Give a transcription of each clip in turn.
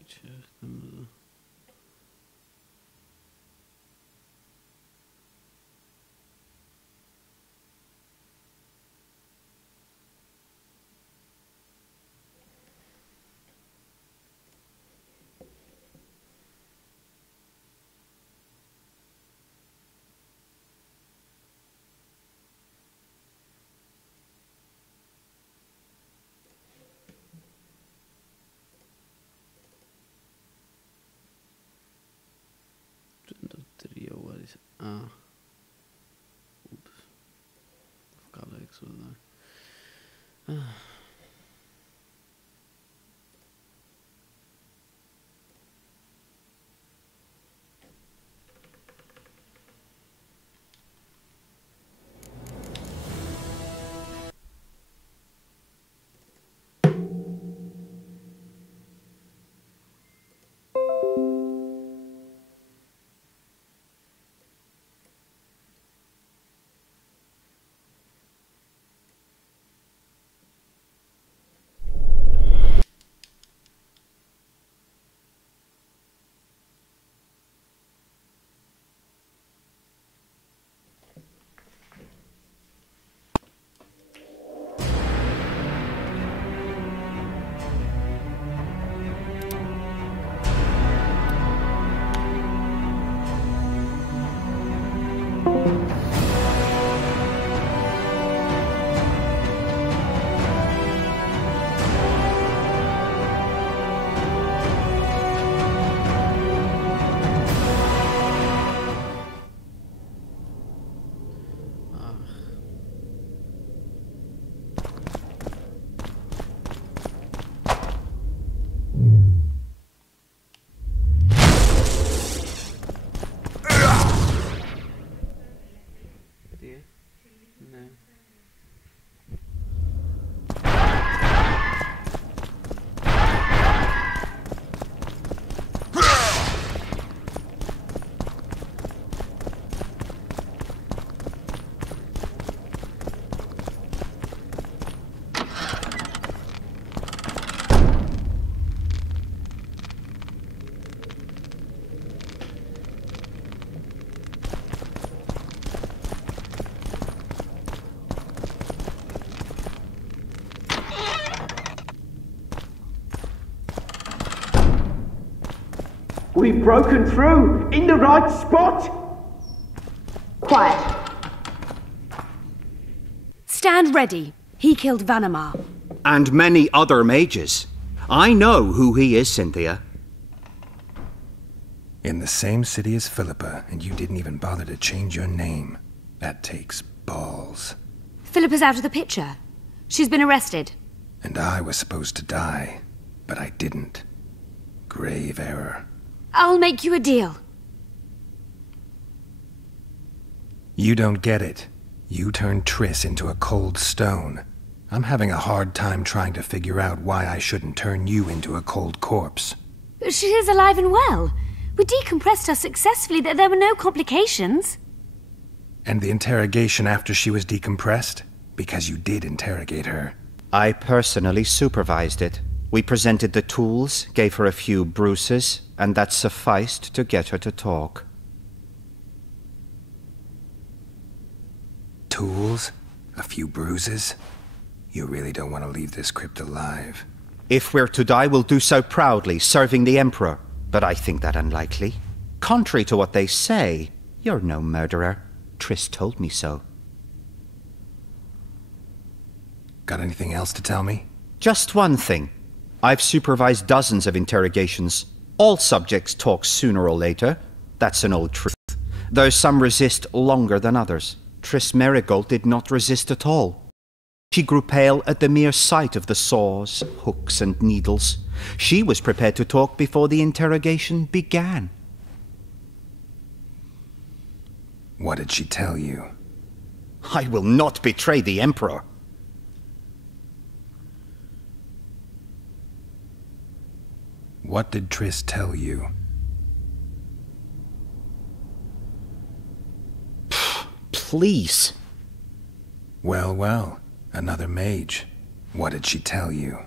Ups. Ficar Lexo, né? We've broken through in the right spot. Quiet. Stand ready. He killed Vanamar. And many other mages. I know who he is, Cynthia. In the same city as Philippa, and you didn't even bother to change your name. That takes balls. Philippa's out of the picture. She's been arrested. And I was supposed to die, but I didn't. Grave error. I'll make you a deal. You don't get it. You turned Triss into a cold stone. I'm having a hard time trying to figure out why I shouldn't turn you into a cold corpse. She is alive and well. We decompressed her successfully. There were no complications. And the interrogation after she was decompressed? Because you did interrogate her. I personally supervised it. We presented the tools, gave her a few bruises, and that sufficed to get her to talk. Tools? A few bruises? You really don't want to leave this crypt alive. If we're to die, we'll do so proudly, serving the Emperor. But I think that unlikely. Contrary to what they say, you're no murderer. Triss told me so. Got anything else to tell me? Just one thing. I've supervised dozens of interrogations. All subjects talk sooner or later. That's an old truth. Though some resist longer than others. Triss Merigold did not resist at all. She grew pale at the mere sight of the saws, hooks, and needles. She was prepared to talk before the interrogation began. What did she tell you? I will not betray the Emperor. What did Triss tell you? Please. Well, well. Another mage. What did she tell you?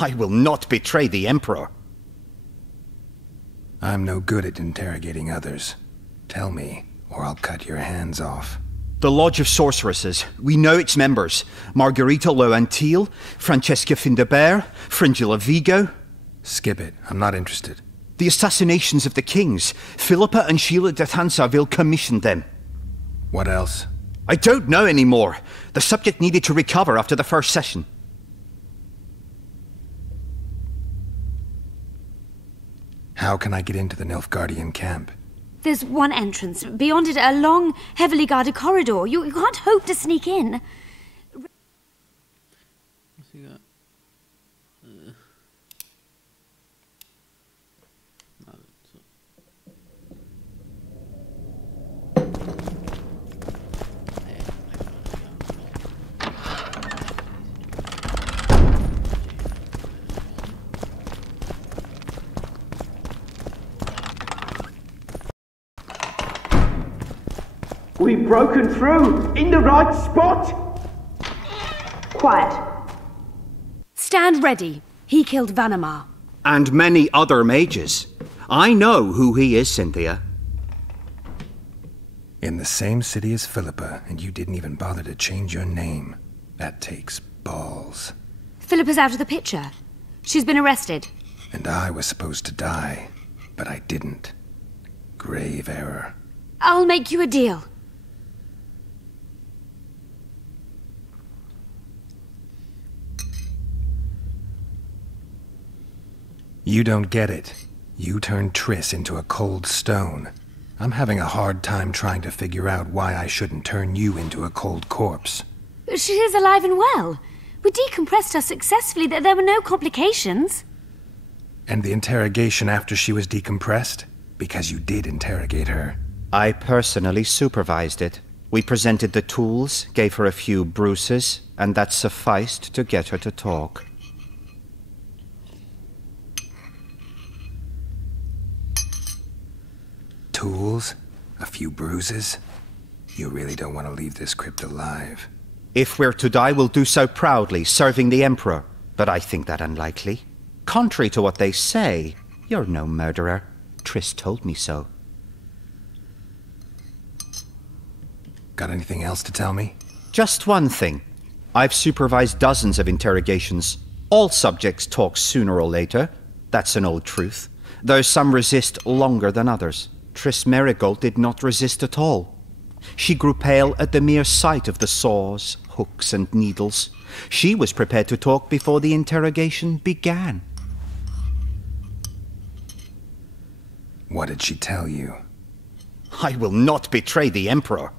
I will not betray the Emperor. I'm no good at interrogating others. Tell me, or I'll cut your hands off. The Lodge of Sorceresses. We know its members. Margarita Loantil, Francesca Findabert, Fringilla Vigo. Skip it. I'm not interested. The assassinations of the kings. Philippa and Sheila de Tansarville commissioned them. What else? I don't know anymore. The subject needed to recover after the first session. How can I get into the Nilfgaardian camp? There's one entrance. Beyond it, a long, heavily guarded corridor. You can't hope to sneak in. What's he got? We've broken through in the right spot. Quiet. Stand ready. He killed Vanamar. And many other mages. I know who he is, Cynthia. In the same city as Philippa, and you didn't even bother to change your name. That takes balls. Philippa's out of the picture. She's been arrested. And I was supposed to die, but I didn't. Grave error. I'll make you a deal. You don't get it. You turned Triss into a cold stone. I'm having a hard time trying to figure out why I shouldn't turn you into a cold corpse. She is alive and well. We decompressed her successfully. There were no complications. And the interrogation after she was decompressed? Because you did interrogate her. I personally supervised it. We presented the tools, gave her a few bruises, and that sufficed to get her to talk. Tools? A few bruises? You really don't want to leave this crypt alive. If we're to die, we'll do so proudly, serving the Emperor. But I think that unlikely. Contrary to what they say, you're no murderer. Triss told me so. Got anything else to tell me? Just one thing. I've supervised dozens of interrogations. All subjects talk sooner or later. That's an old truth. Though some resist longer than others. Triss Merigold did not resist at all. She grew pale at the mere sight of the saws, hooks, and needles. She was prepared to talk before the interrogation began. What did she tell you? I will not betray the Emperor.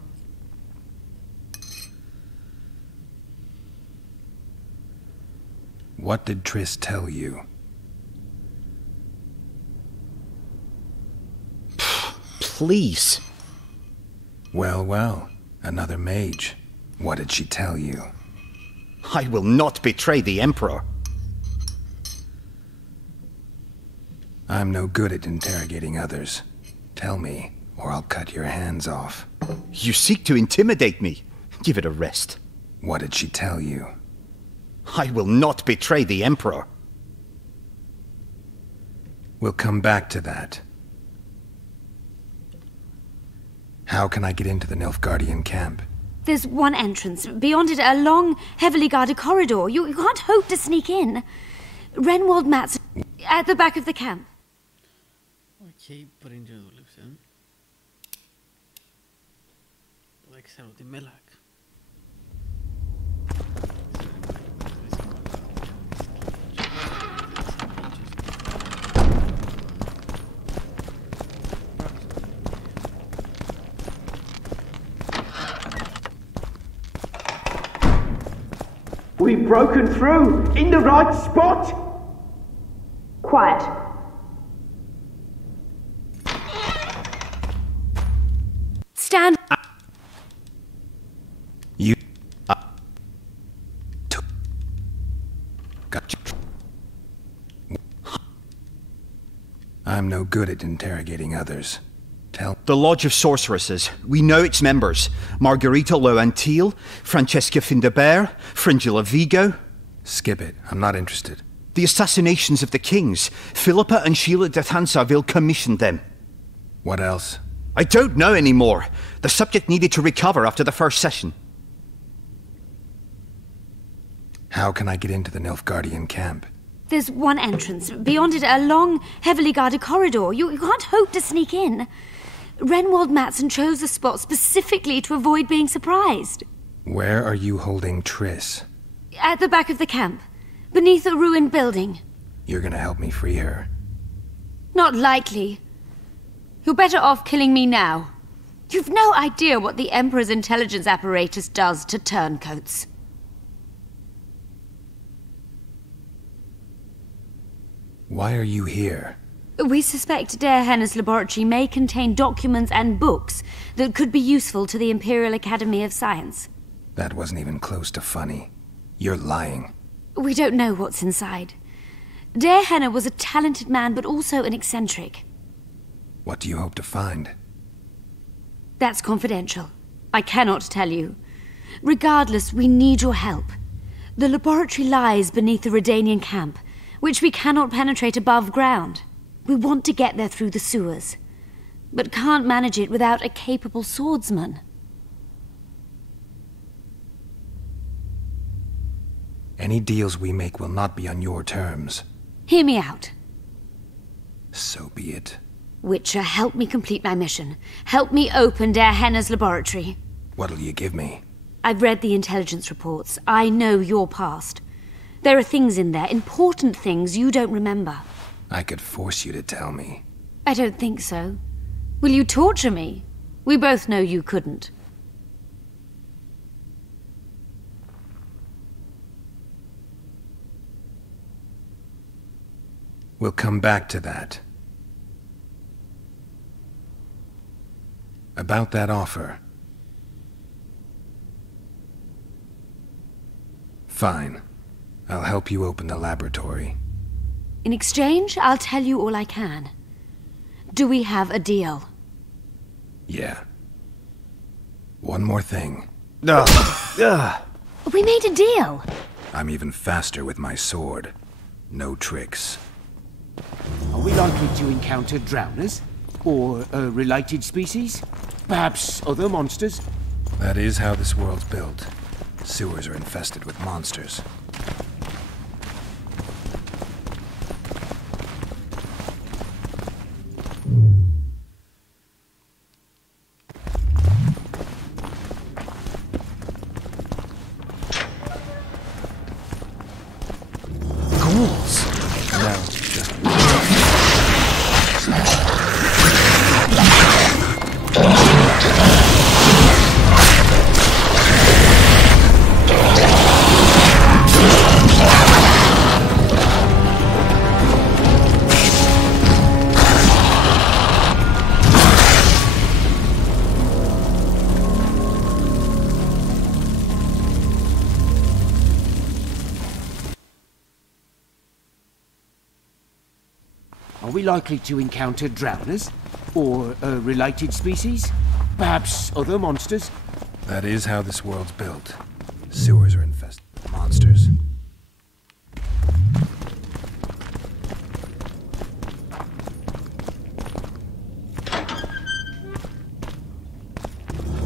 What did Triss tell you? Please. Well, well, another mage. What did she tell you? I will not betray the Emperor. I'm no good at interrogating others. Tell me, or I'll cut your hands off. You seek to intimidate me. Give it a rest. What did she tell you? I will not betray the Emperor. We'll come back to that. How can I get into the Nilfgaardian camp? There's one entrance. Beyond it, a long, heavily guarded corridor. You can't hope to sneak in. Renwald Mats at the back of the camp. Okej, på din djurlufsen. Växer åt i Melak. We've broken through in the right spot. Quiet. Stand. You... Gotcha. I'm no good at interrogating others. Tell... The Lodge of Sorceresses. We know its members. Margarita Loantil, Francesca Findabert, Fringilla Vigo. Skip it. I'm not interested. The assassinations of the kings. Philippa and Sheila de Tansarville commissioned them. What else? I don't know anymore. The subject needed to recover after the first session. How can I get into the Nilfgaardian camp? There's one entrance. Beyond it, a long, heavily guarded corridor. You can't hope to sneak in. Renwald Matson chose the spot specifically to avoid being surprised. Where are you holding Triss? At the back of the camp, beneath a ruined building. You're gonna help me free her. Not likely. You're better off killing me now. You've no idea what the Emperor's intelligence apparatus does to turncoats. Why are you here? We suspect Der Henner's laboratory may contain documents and books that could be useful to the Imperial Academy of Science. That wasn't even close to funny. You're lying. We don't know what's inside. Der Henner was a talented man, but also an eccentric. What do you hope to find? That's confidential. I cannot tell you. Regardless, we need your help. The laboratory lies beneath the Redanian camp, which we cannot penetrate above ground. We want to get there through the sewers, but can't manage it without a capable swordsman. Any deals we make will not be on your terms. Hear me out. So be it. Witcher, help me complete my mission. Help me open Der Henner's laboratory. What'll you give me? I've read the intelligence reports. I know your past. There are things in there, important things you don't remember. I could force you to tell me. I don't think so. Will you torture me? We both know you couldn't. We'll come back to that. About that offer. Fine. I'll help you open the laboratory. In exchange, I'll tell you all I can. Do we have a deal? Yeah. One more thing. We made a deal. I'm even faster with my sword. No tricks. Are we likely to encounter drowners? Or a related species? Perhaps other monsters? That is how this world's built. Sewers are infested with monsters. Ghouls! Now it's just... Are we likely to encounter drowners? Or a related species? Perhaps other monsters? That is how this world's built. Sewers are infested with monsters.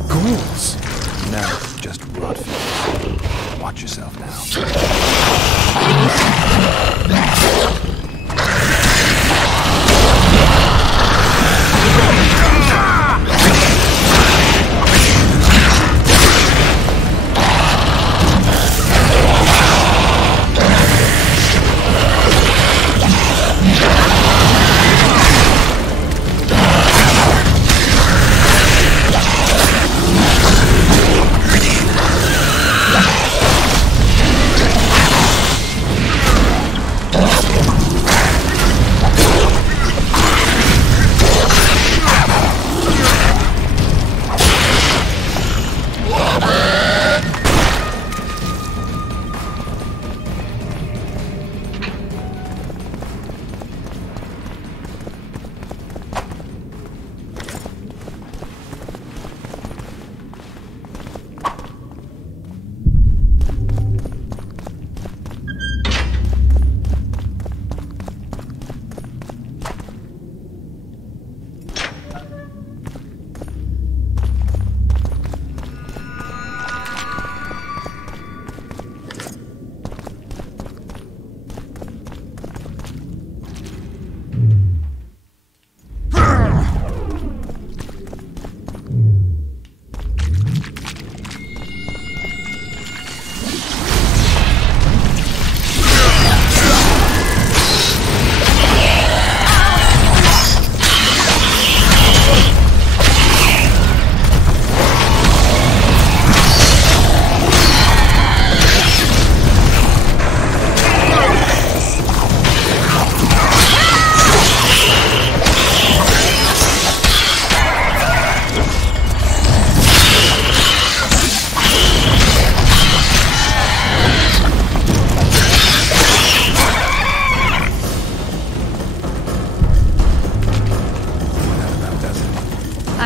Ghouls! Now it's just rot fields. Watch yourself now.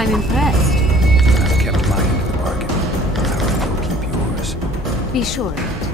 I'm impressed. I've kept my end of the bargain. Now you'll keep yours. Be sure of it.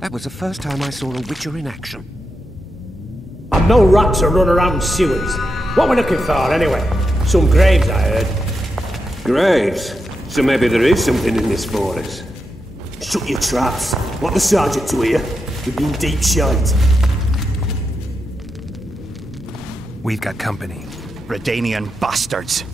That was the first time I saw a Witcher in action. I'm no rat to run around sewers. What are we looking for, anyway? Some graves, I heard. Graves? So maybe there is something in this for us. Shut your traps. Want the sergeant to hear? We've been deep shite. We've got company. Redanian bastards.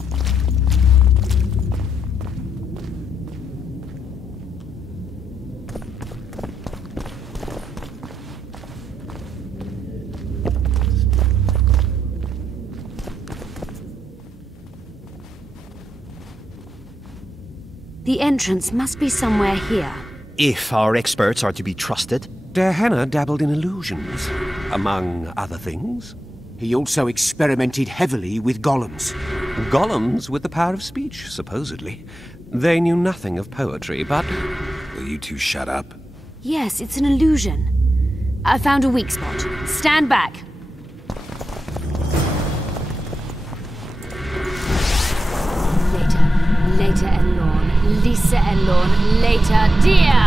The entrance must be somewhere here. If our experts are to be trusted. Derhenna dabbled in illusions, among other things. He also experimented heavily with golems. Golems with the power of speech, supposedly. They knew nothing of poetry, but... Will you two shut up? Yes, it's an illusion. I found a weak spot. Stand back. Later, Elorn. Lisa Elorn. Later, dear!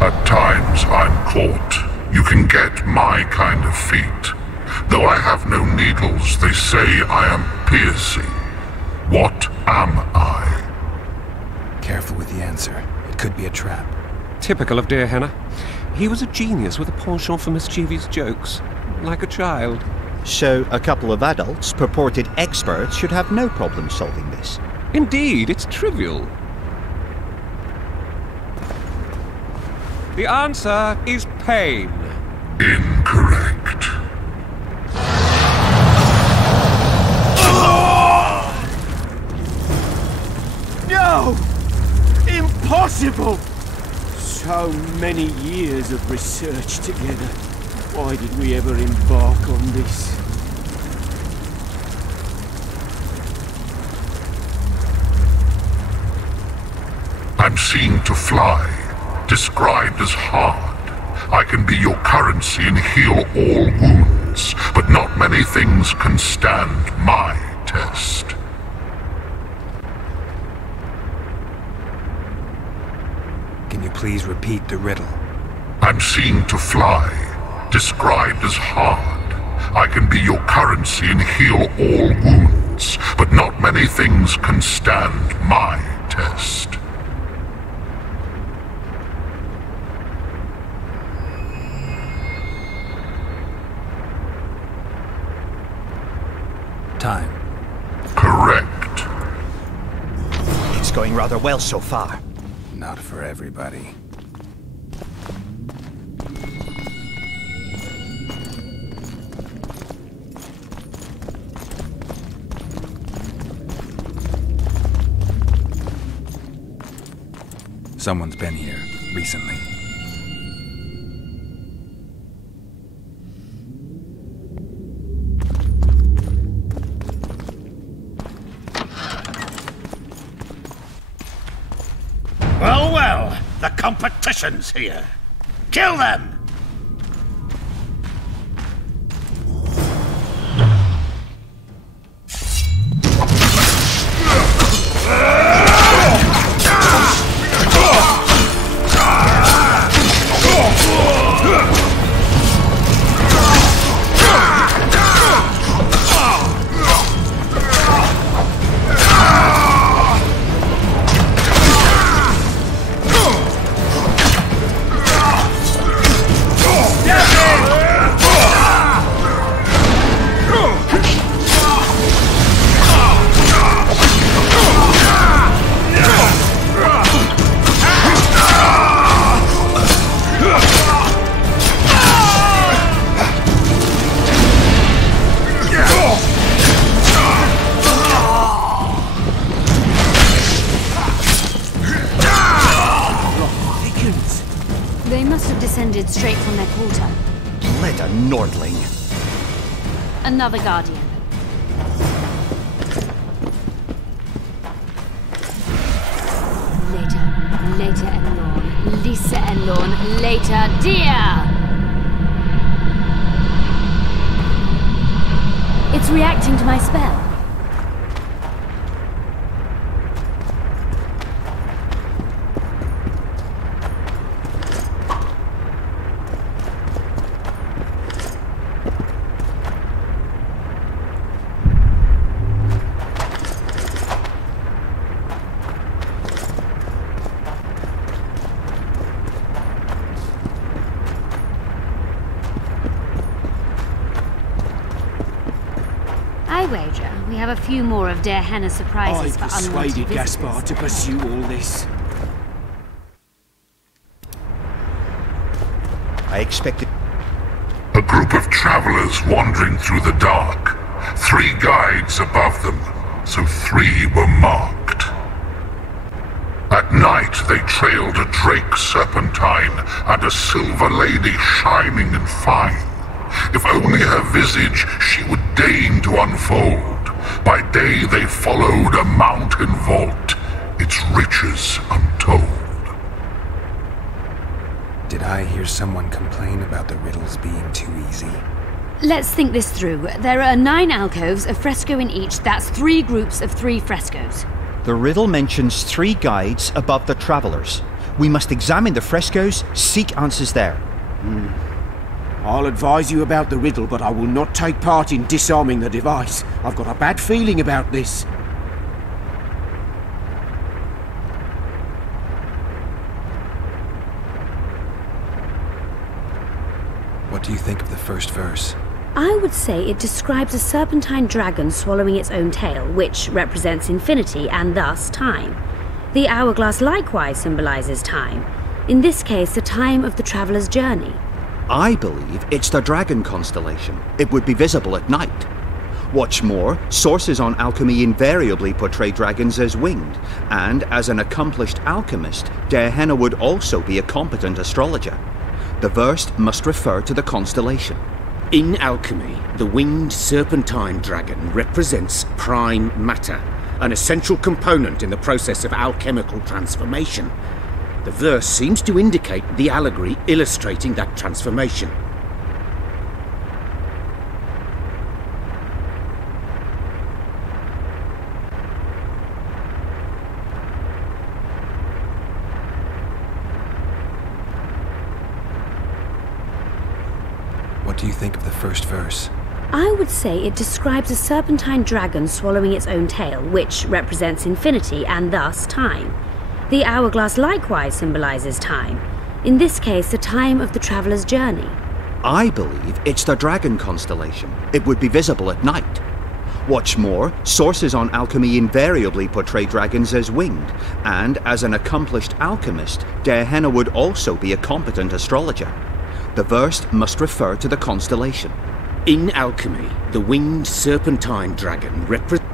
At times I'm caught. You can get my kind of feat. Though I have no needles, they say I am piercing. What am I? Careful with the answer. It could be a trap. Typical of Derhenna. He was a genius with a penchant for mischievous jokes, like a child. So a couple of adults, purported experts, should have no problem solving this. Indeed, it's trivial. The answer is pain. Incorrect. No! Impossible! So many years of research together. Why did we ever embark on this? I'm seen to fly, described as hard. I can be your currency and heal all wounds, but not many things can stand my test. Can you please repeat the riddle? I'm seen to fly, described as hard. I can be your currency and heal all wounds, but not many things can stand my test. Time. Correct. It's going rather well so far. Not for everybody. Someone's been here recently. Well, well, the competition's here. Kill them! They must have descended straight from their quarter. Let a Nordling. Another Guardian. Later Elorn. Lisa Elorn. Later, dear! It's reacting to my spell. I wager we have a few more of Der Henna's surprises for I unwanted persuaded Gaspar visitors. to pursue all this. I expected... A group of travelers wandering through the dark. 3 guides above them, so 3 were marked. At night they trailed a drake serpentine and a silver lady shining and fine. If only her visage she would deign to unfold. By day they followed a mountain vault, its riches untold. Did I hear someone complain about the riddles being too easy? Let's think this through. There are 9 alcoves, a fresco in each. That's 3 groups of 3 frescoes. The riddle mentions 3 guides above the travelers. We must examine the frescoes, seek answers there. I'll advise you about the riddle, but I will not take part in disarming the device. I've got a bad feeling about this. What do you think of the first verse? I would say it describes a serpentine dragon swallowing its own tail, which represents infinity and thus time. The hourglass likewise symbolizes time. In this case, the time of the traveler's journey. I believe it's the dragon constellation. It would be visible at night. What's more, sources on alchemy invariably portray dragons as winged, and as an accomplished alchemist, Der Henna would also be a competent astrologer. The verse must refer to the constellation. In alchemy, the winged serpentine dragon represents prime matter, an essential component in the process of alchemical transformation. The verse seems to indicate the allegory illustrating that transformation. What do you think of the first verse? I would say it describes a serpentine dragon swallowing its own tail, which represents infinity and thus time. The hourglass likewise symbolizes time. In this case, the time of the traveler's journey. I believe it's the dragon constellation. It would be visible at night. What's more, sources on alchemy invariably portray dragons as winged, and as an accomplished alchemist, Der Henna would also be a competent astrologer. The verse must refer to the constellation. In alchemy, the winged serpentine dragon represents...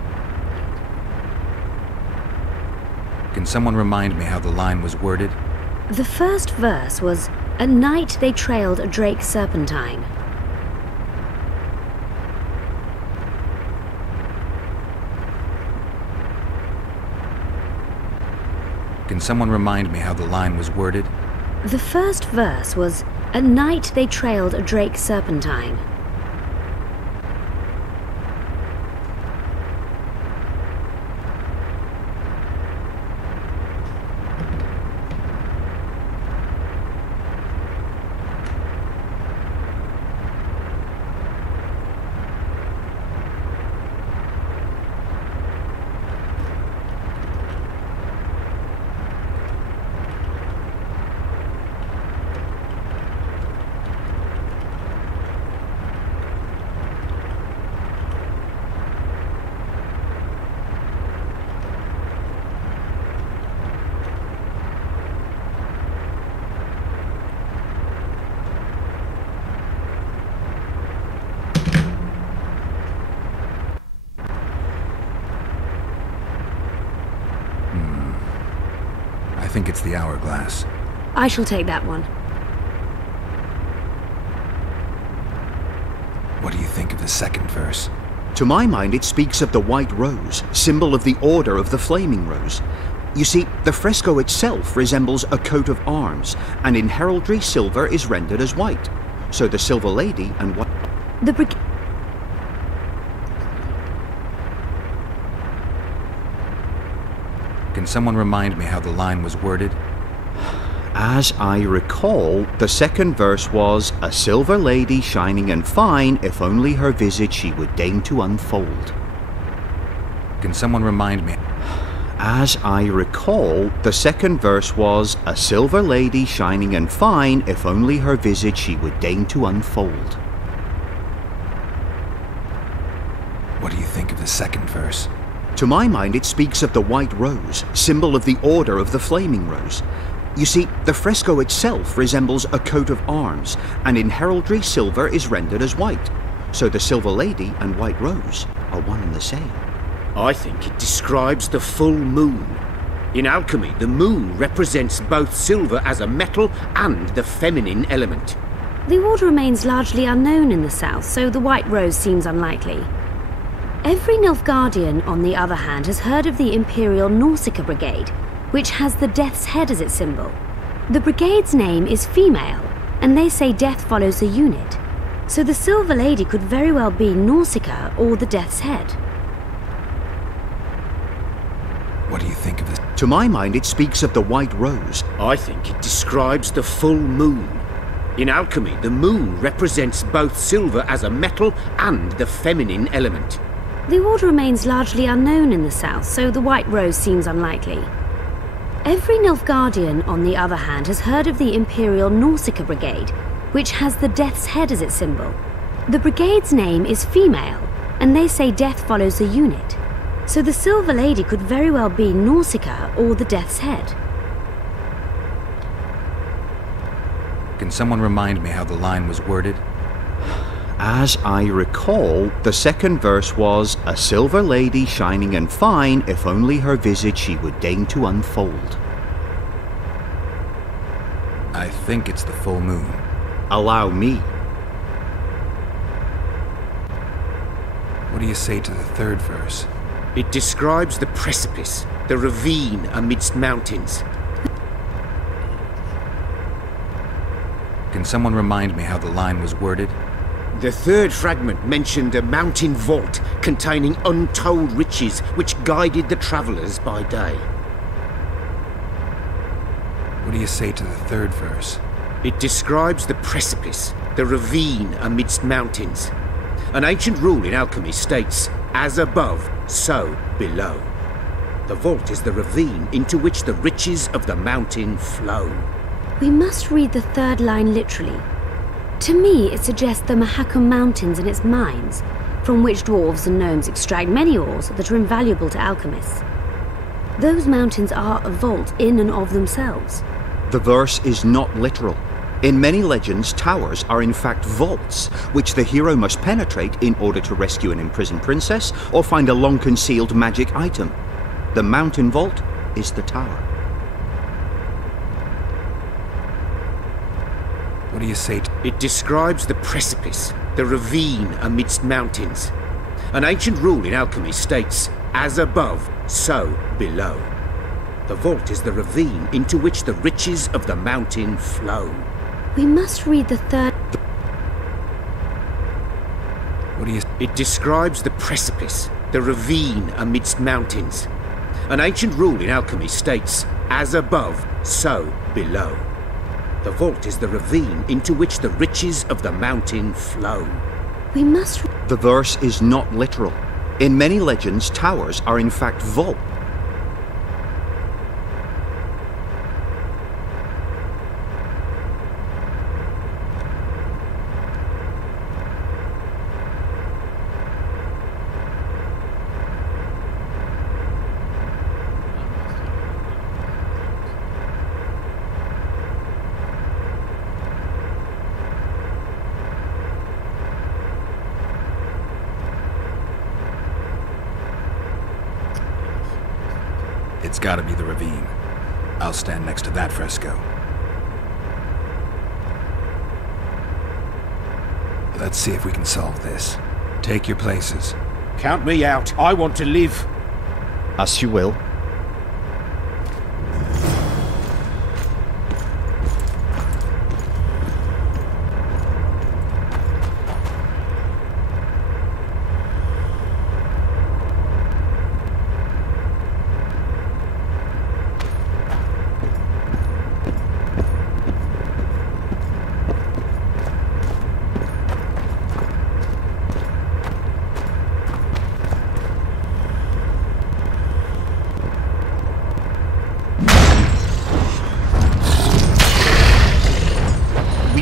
Can someone remind me how the line was worded? The first verse was, "At night they trailed a drake serpentine." Can someone remind me how the line was worded? The first verse was, "At night they trailed a drake serpentine." I think it's the hourglass. I shall take that one. What do you think of the second verse? To my mind, it speaks of the white rose, symbol of the Order of the Flaming Rose. You see, the fresco itself resembles a coat of arms, and in heraldry, silver is rendered as white. So the Silver Lady and white... Can someone remind me how the line was worded? As I recall, the second verse was, "A silver lady shining and fine, if only her visage she would deign to unfold." Can someone remind me? As I recall, the second verse was, "A silver lady shining and fine, if only her visage she would deign to unfold." What do you think of the second verse? To my mind, it speaks of the white rose, symbol of the Order of the Flaming Rose. You see, the fresco itself resembles a coat of arms, and in heraldry, silver is rendered as white. So the Silver Lady and White Rose are one and the same. I think it describes the full moon. In alchemy, the moon represents both silver as a metal and the feminine element. The order remains largely unknown in the south, so the White Rose seems unlikely. Every Nilfgaardian, on the other hand, has heard of the Imperial Nausicaa Brigade, which has the Death's Head as its symbol. The brigade's name is female, and they say death follows the unit. So the Silver Lady could very well be Nausicaa or the Death's Head. What do you think of this? To my mind, it speaks of the white rose. I think it describes the full moon. In alchemy, the moon represents both silver as a metal and the feminine element. The order remains largely unknown in the south, so the White Rose seems unlikely. Every Nilfgaardian, on the other hand, has heard of the Imperial Nausicaa Brigade, which has the Death's Head as its symbol. The brigade's name is female, and they say death follows the unit. So the Silver Lady could very well be Nausicaa or the Death's Head. Can someone remind me how the line was worded? As I recall, the second verse was, "A silver lady shining and fine, if only her visage she would deign to unfold." I think it's the full moon. Allow me. What do you say to the third verse? It describes the precipice, the ravine amidst mountains. Can someone remind me how the line was worded? The third fragment mentioned a mountain vault containing untold riches which guided the travellers by day. What do you say to the third verse? It describes the precipice, the ravine amidst mountains. An ancient rule in alchemy states, "As above, so below." The vault is the ravine into which the riches of the mountain flow. We must read the third line literally. To me, it suggests the Mahakam Mountains and its mines, from which dwarves and gnomes extract many ores that are invaluable to alchemists. Those mountains are a vault in and of themselves. The verse is not literal. In many legends, towers are in fact vaults, which the hero must penetrate in order to rescue an imprisoned princess or find a long-concealed magic item. The mountain vault is the tower. What do you say to... It describes the precipice, the ravine amidst mountains. An ancient rule in alchemy states, "As above, so below." The vault is the ravine into which the riches of the mountain flow. We must read the third... What do you... It describes the precipice, the ravine amidst mountains. An ancient rule in alchemy states, "As above, so below." The vault is the ravine into which the riches of the mountain flow. We must... The verse is not literal. In many legends, towers are in fact vaults. It's gotta be the ravine. I'll stand next to that fresco. Let's see if we can solve this. Take your places. Count me out. I want to live. As you will.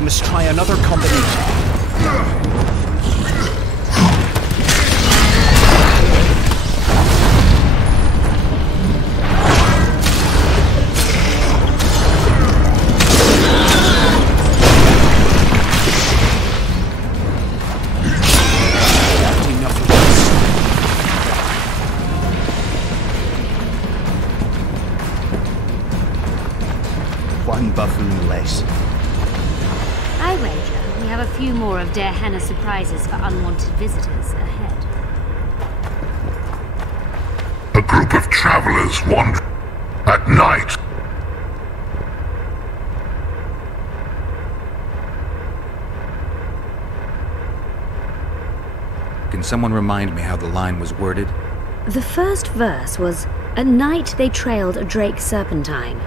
Must try another combination. Enough of this. One buffoon less. I wager we have a few more of Der Henna surprises for unwanted visitors ahead. A group of travelers wander at night. Can someone remind me how the line was worded? The first verse was, "At night they trailed a drake serpentine."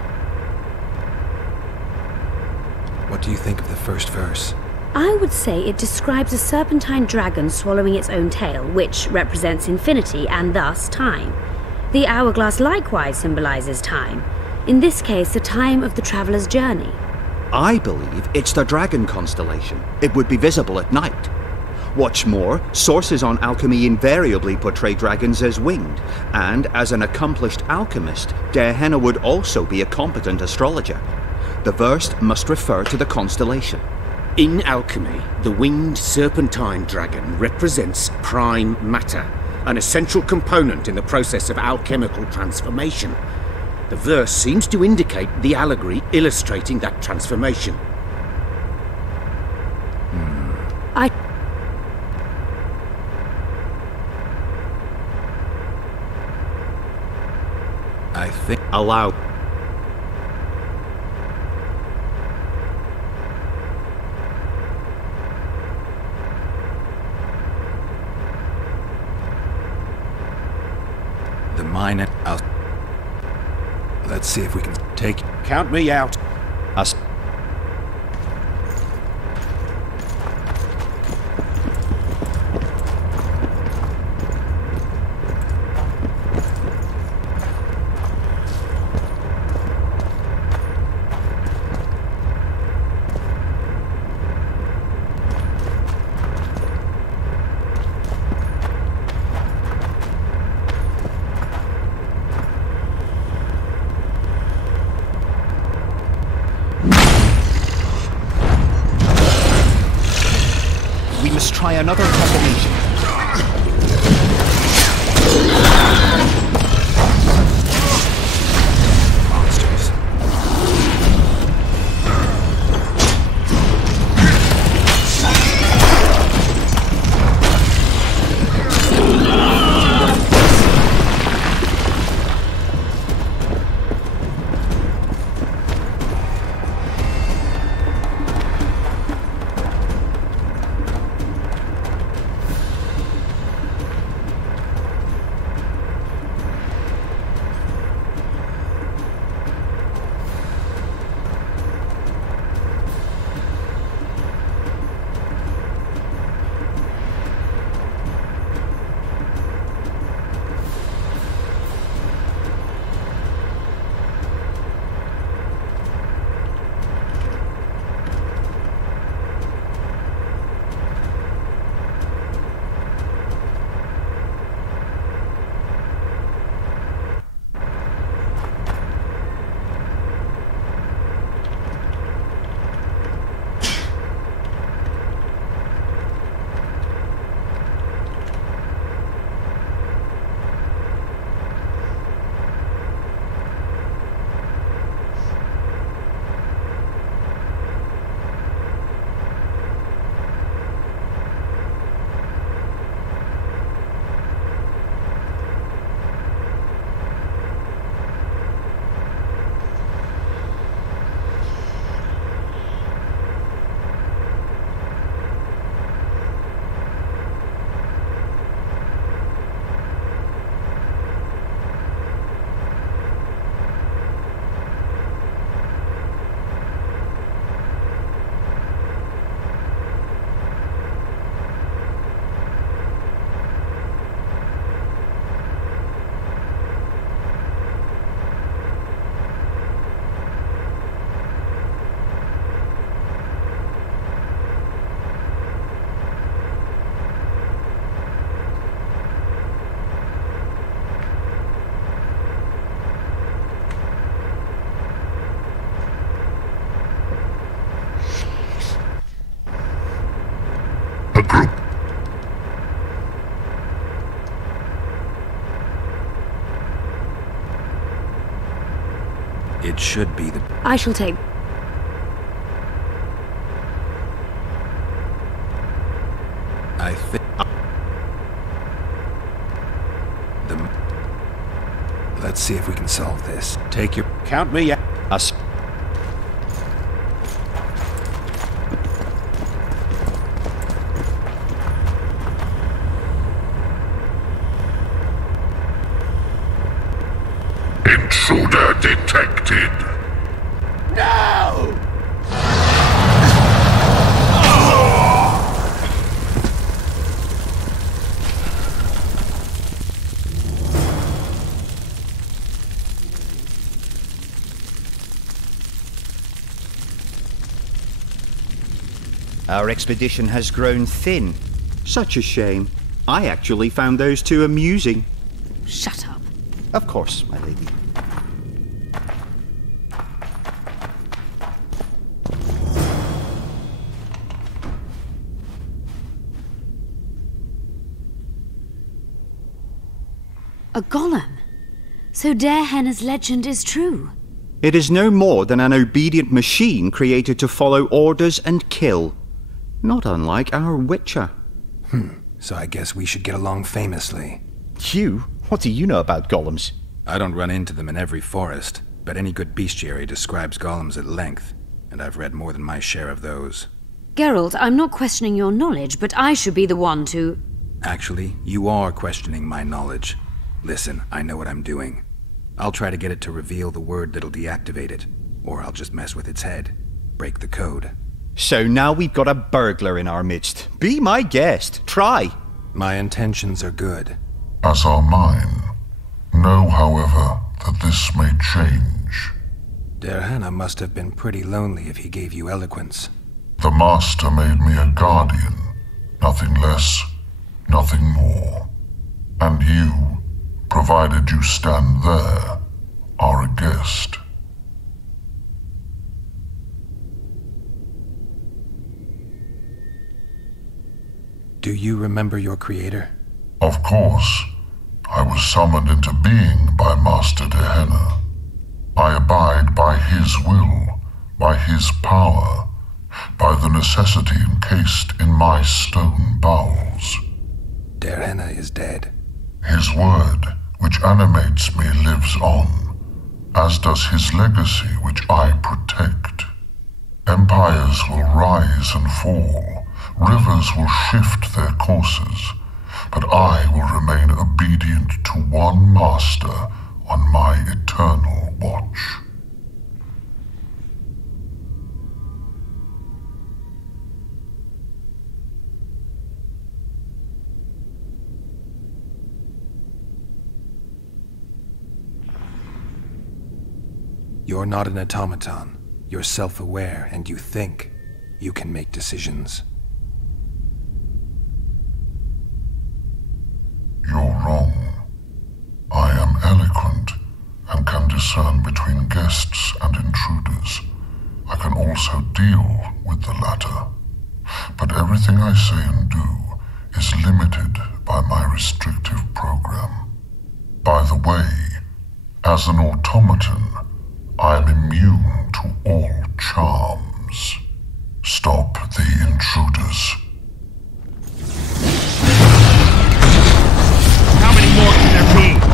What do you think of the first verse? I would say it describes a serpentine dragon swallowing its own tail, which represents infinity and thus time. The hourglass likewise symbolizes time. In this case, the time of the traveler's journey. I believe it's the Dragon constellation. It would be visible at night. What's more, sources on alchemy invariably portray dragons as winged, and as an accomplished alchemist, Der Henna would also be a competent astrologer. The verse must refer to the constellation. In alchemy, the winged serpentine dragon represents prime matter, an essential component in the process of alchemical transformation. The verse seems to indicate the allegory illustrating that transformation. I think... Allow. The mine at... Let's see if we can take... Count me out. Us. We must try another combination. Monsters. It should be the... I shall take... I think... Let's see if we can solve this. Take your... Count me out. Us. Intruder detected. No! Our expedition has grown thin. Such a shame. I actually found those two amusing. Shut up. Of course, my lady. A golem? So Darehenna's legend is true? It is no more than an obedient machine created to follow orders and kill. Not unlike our Witcher. So I guess we should get along famously. You? What do you know about golems? I don't run into them in every forest, but any good bestiary describes golems at length, and I've read more than my share of those. Geralt, I'm not questioning your knowledge, but I should be the one to... Actually, you are questioning my knowledge. Listen, I know what I'm doing. I'll try to get it to reveal the word that'll deactivate it, or I'll just mess with its head. Break the code. So now we've got a burglar in our midst. Be my guest. Try. My intentions are good. As are mine. Know, however, that this may change. Darehenna must have been pretty lonely if he gave you eloquence. The Master made me a guardian. Nothing less, nothing more. And you, provided you stand there, are a guest. Do you remember your creator? Of course. I was summoned into being by Master Darehenna. I abide by his will, by his power, by the necessity encased in my stone bowels. Darehenna is dead. His word, which animates me, lives on, as does his legacy, which I protect. Empires will rise and fall, rivers will shift their courses, but I will remain obedient to one master on my eternal watch. You're not an automaton. You're self-aware, and you think. You can make decisions. You're wrong. I am eloquent and can discern between guests and intruders. I can also deal with the latter. But everything I say and do is limited by my restrictive program. By the way, as an automaton, I am immune to all charms. Stop the intruders. How many more can there be?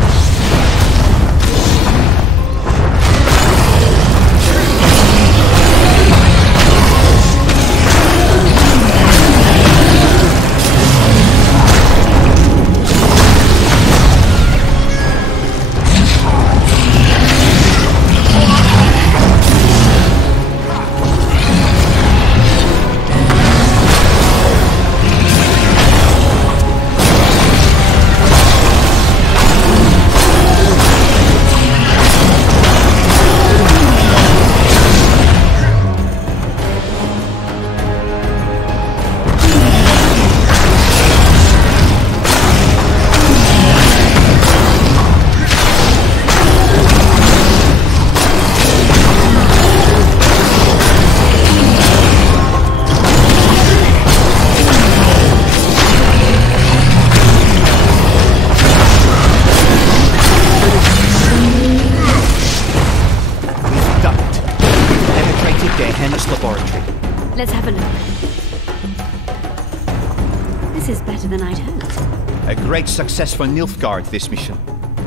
This is better than I'd hoped. A great success for Nilfgaard, this mission.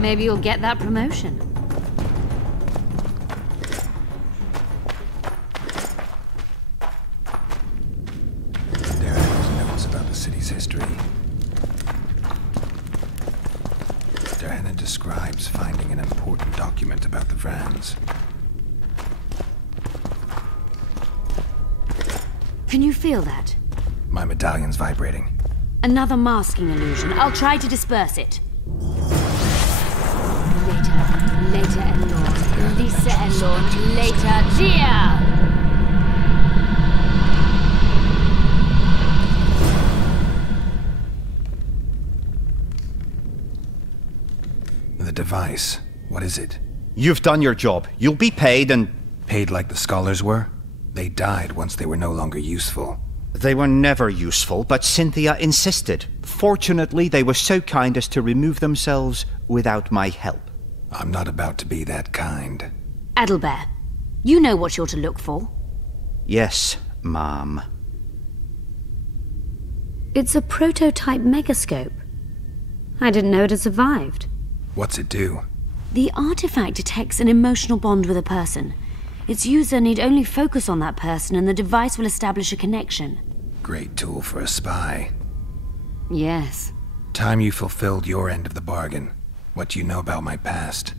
Maybe you'll get that promotion. There are notes about the city's history. Diana describes finding an important document about the Vrans. Can you feel that? My medallion's vibrating. Another masking illusion. I'll try to disperse it. Later, Elorn. Lisa Elorn. Later, Gia! The device. What is it? You've done your job. You'll be paid and... Paid like the scholars were? They died once they were no longer useful. They were never useful, but Cynthia insisted. Fortunately, they were so kind as to remove themselves without my help. I'm not about to be that kind. Adalbert, you know what you're to look for. Yes, Ma'am. It's a prototype megascope. I didn't know it had survived. What's it do? The artifact detects an emotional bond with a person. Its user need only focus on that person and the device will establish a connection. Great tool for a spy. Yes. Time you fulfilled your end of the bargain. What do you know about my past?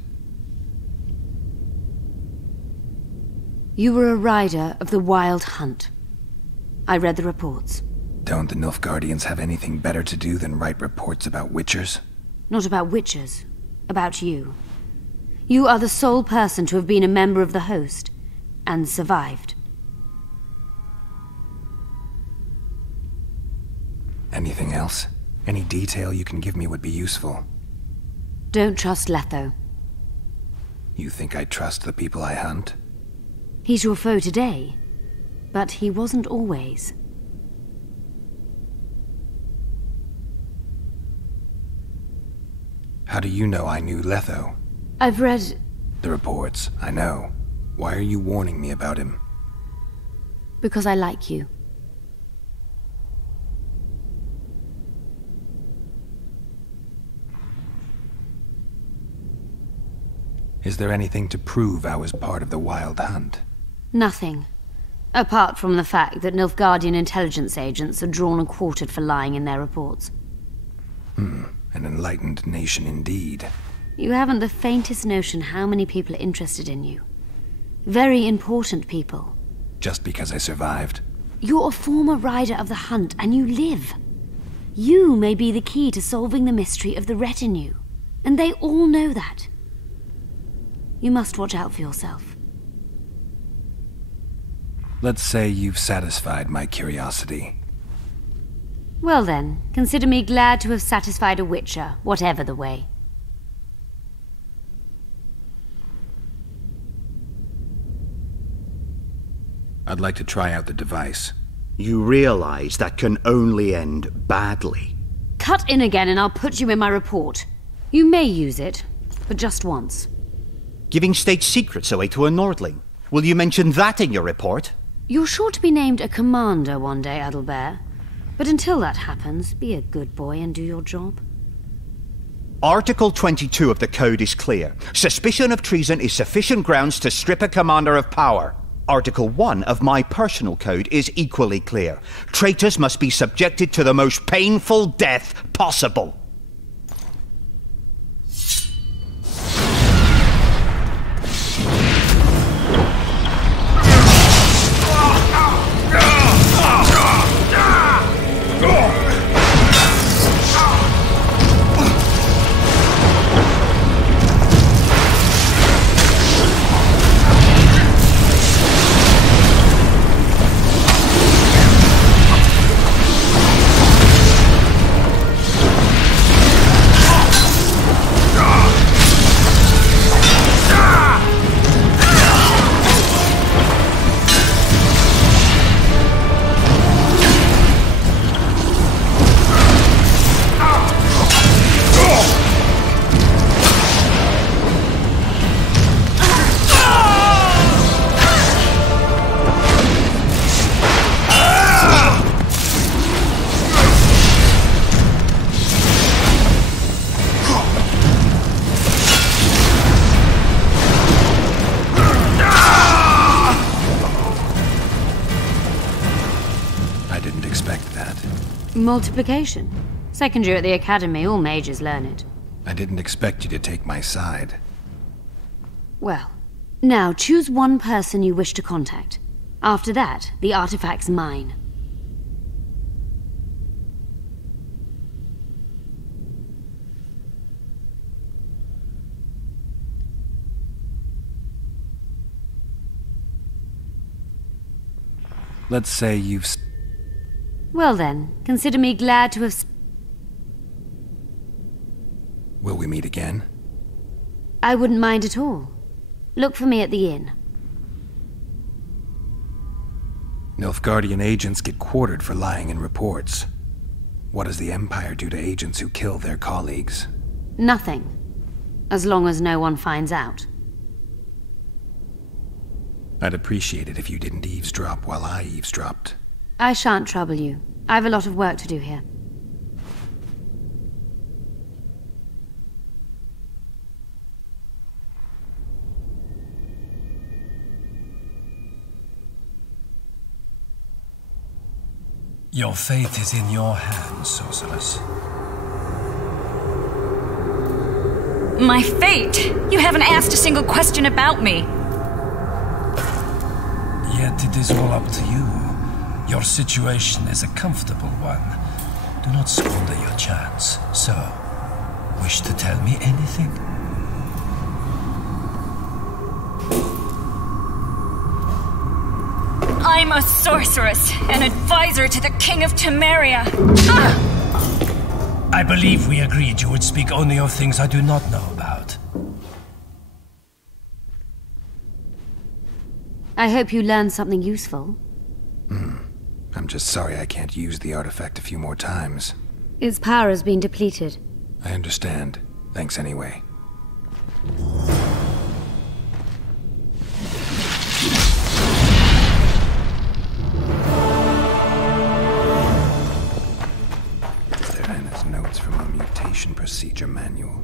You were a rider of the Wild Hunt. I read the reports. Don't the Nilfgaardians have anything better to do than write reports about witchers? Not about witchers. About you. You are the sole person to have been a member of the Host, and survived. Anything else? Any detail you can give me would be useful. Don't trust Letho. You think I trust the people I hunt? He's your foe today, but he wasn't always. How do you know I knew Letho? I've read... The reports, I know. Why are you warning me about him? Because I like you. Is there anything to prove I was part of the Wild Hunt? Nothing. Apart from the fact that Nilfgaardian intelligence agents are drawn and quartered for lying in their reports. An enlightened nation indeed. You haven't the faintest notion how many people are interested in you. Very important people. Just because I survived? You're a former rider of the Hunt, and you live. You may be the key to solving the mystery of the retinue, and they all know that. You must watch out for yourself. Let's say you've satisfied my curiosity. Well then, consider me glad to have satisfied a witcher, whatever the way. I'd like to try out the device. You realize that can only end badly. Cut in again and I'll put you in my report. You may use it, but just once. Giving state secrets away to a Nordling. Will you mention that in your report? You're sure to be named a commander one day, Adalbert. But until that happens, be a good boy and do your job. Article 22 of the Code is clear. Suspicion of treason is sufficient grounds to strip a commander of power. Article 1 of my personal code is equally clear. Traitors must be subjected to the most painful death possible. I didn't expect that. Multiplication. Second year at the academy, all mages learn it. I didn't expect you to take my side. Well, now choose one person you wish to contact. After that, the artifact's mine. Let's say you've... Well then, consider me glad to have... Will we meet again? I wouldn't mind at all. Look for me at the inn. Nilfgaardian agents get quartered for lying in reports. What does the Empire do to agents who kill their colleagues? Nothing. As long as no one finds out. I'd appreciate it if you didn't eavesdrop while I eavesdropped. I shan't trouble you. I have a lot of work to do here. Your fate is in your hands, Sorceress. My fate? You haven't asked a single question about me. Yet it is all up to you. Your situation is a comfortable one. Do not squander your chance. So, wish to tell me anything? I'm a sorceress, an advisor to the King of Temeria. I believe we agreed you would speak only of things I do not know about. I hope you learned something useful. I'm just sorry I can't use the artifact a few more times. Its power has been depleted. I understand. Thanks anyway. Diana's notes from a mutation procedure manual.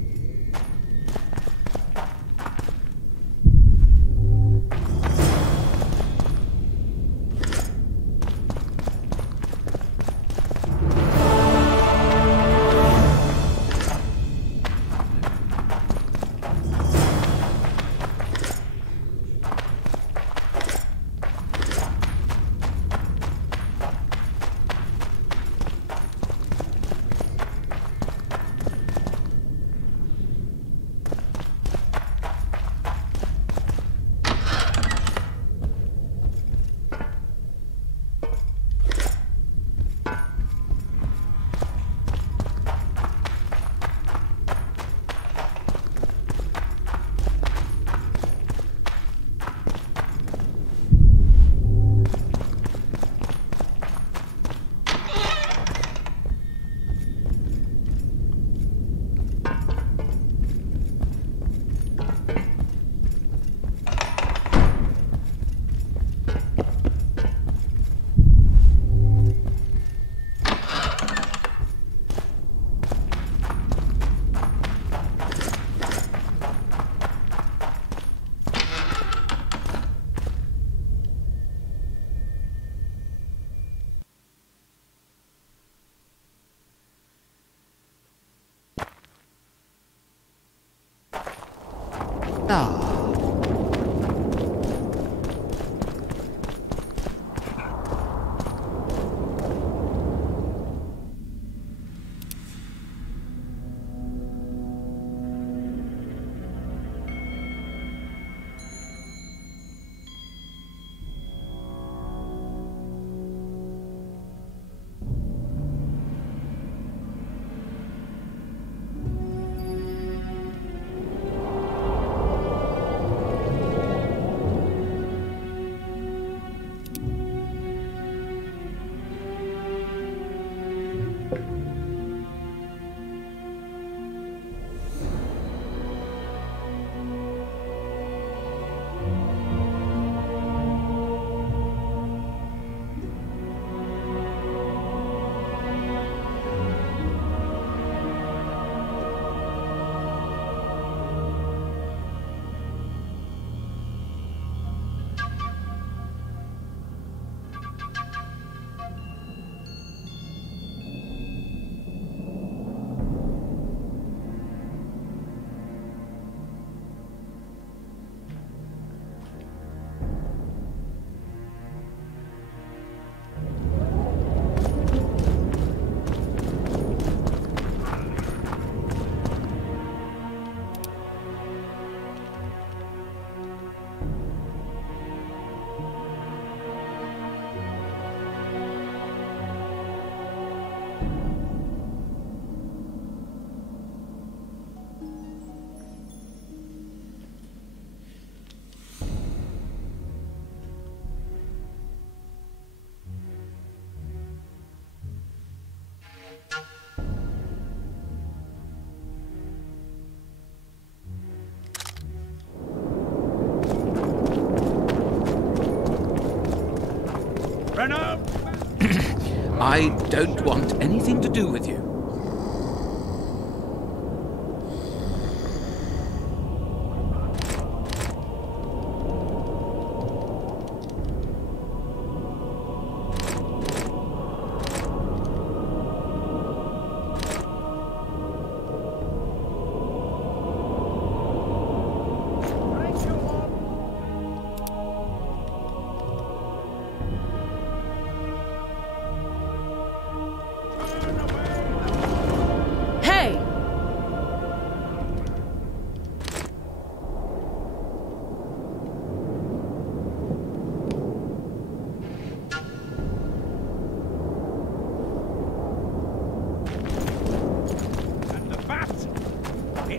I don't want anything to do with you.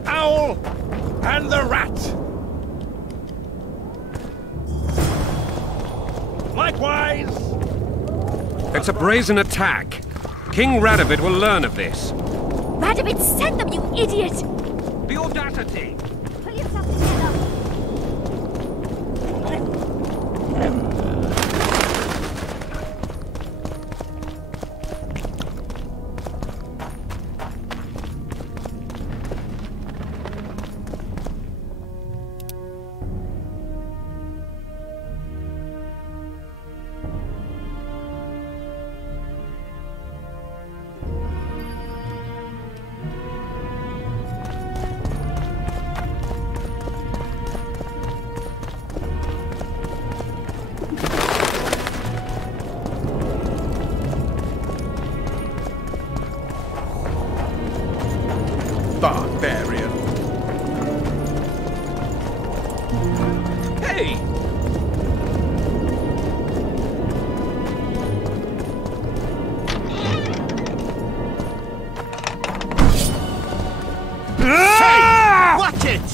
Owl and the rat. Likewise. It's a brazen attack. King Radovid will learn of this. Radovid sent them, you idiot! The audacity! Pull yourself together. Barbarian. Hey! Hey! Watch it!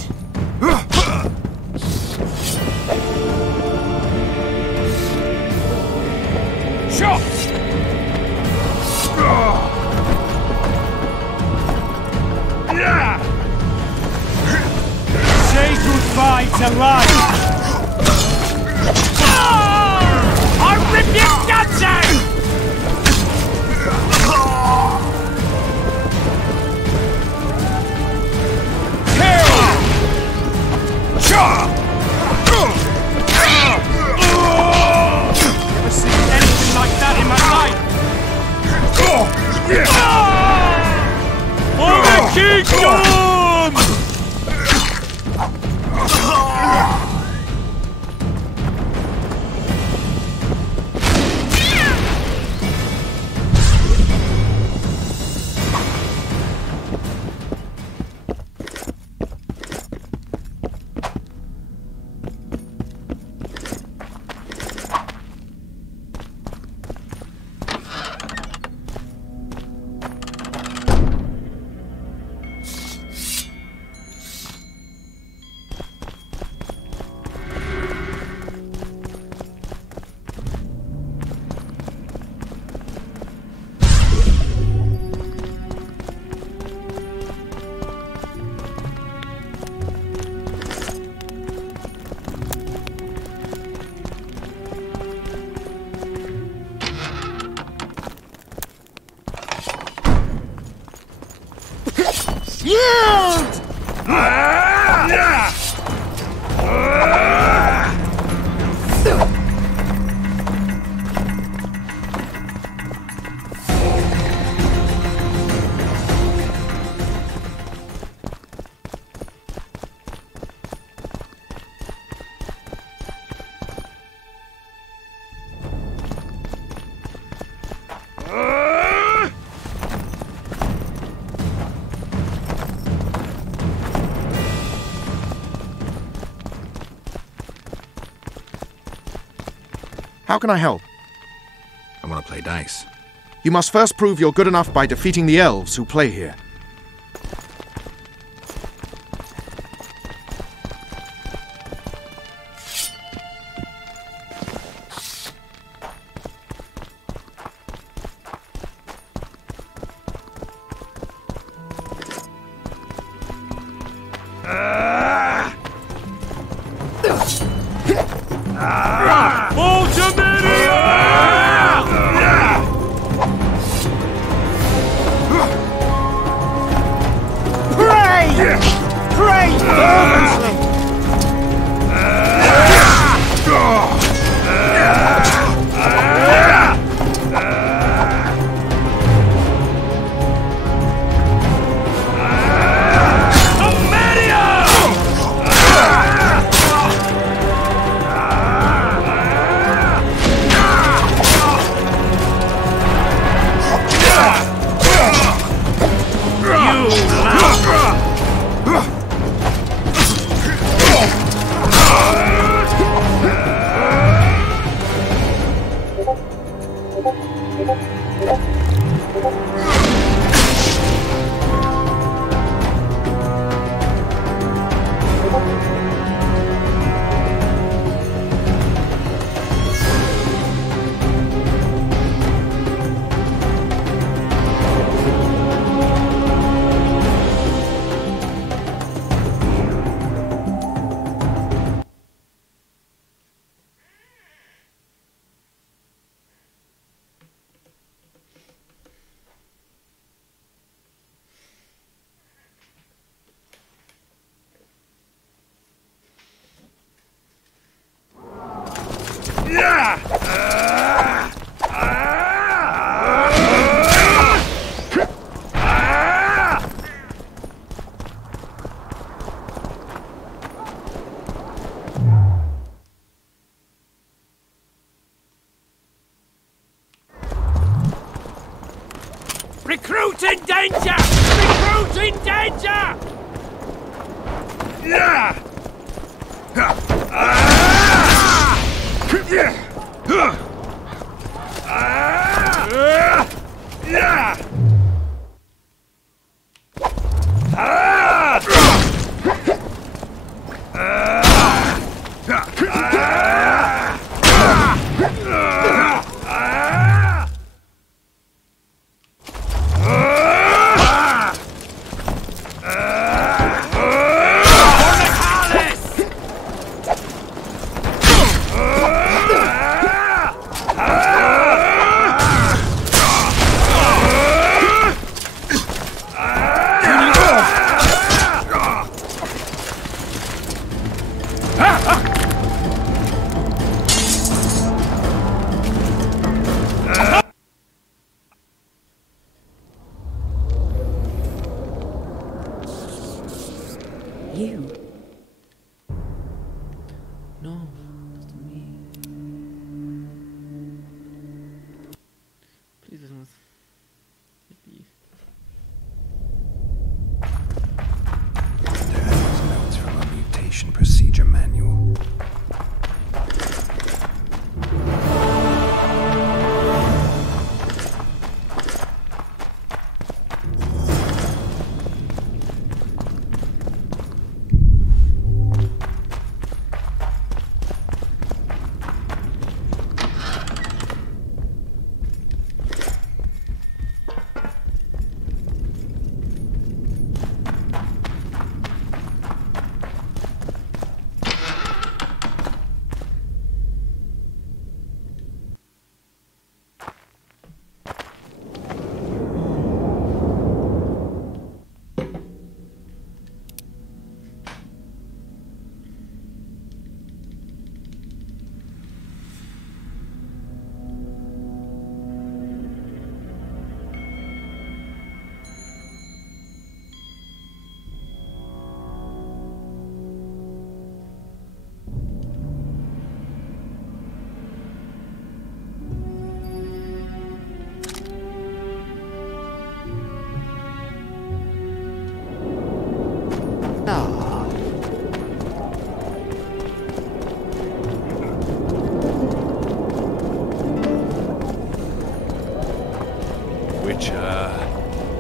Shot! Say goodbye to life! I'll rip your guts out! Never seen anything like that in my life! For the kingdom! Yield! How can I help? I want to play dice. You must first prove you're good enough by defeating the elves who play here. Recruit in danger! Recruit in danger! Yeah! You? No, that's not me. Please don't. Daniel's notes from a mutation procedure manual.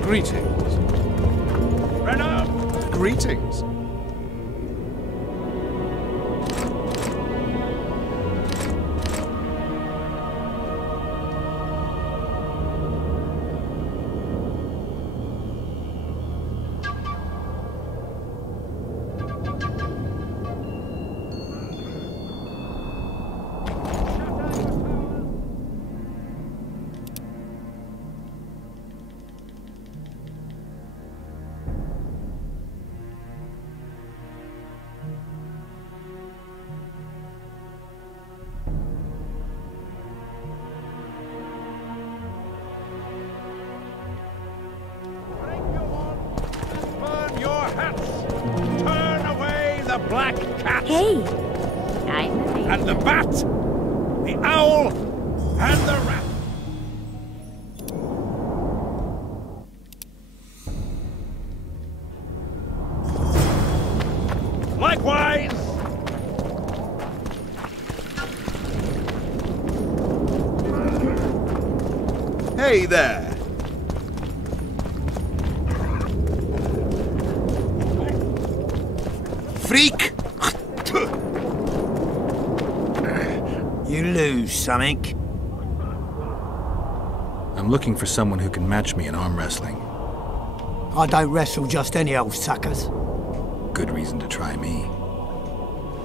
Greetings. Brennan! Greetings. The black cat. Hey. And the bat, the owl, and the rat. Likewise. Hey, Hey there! Freak! You lose something. I'm looking for someone who can match me in arm wrestling. I don't wrestle just any old suckers. Good reason to try me.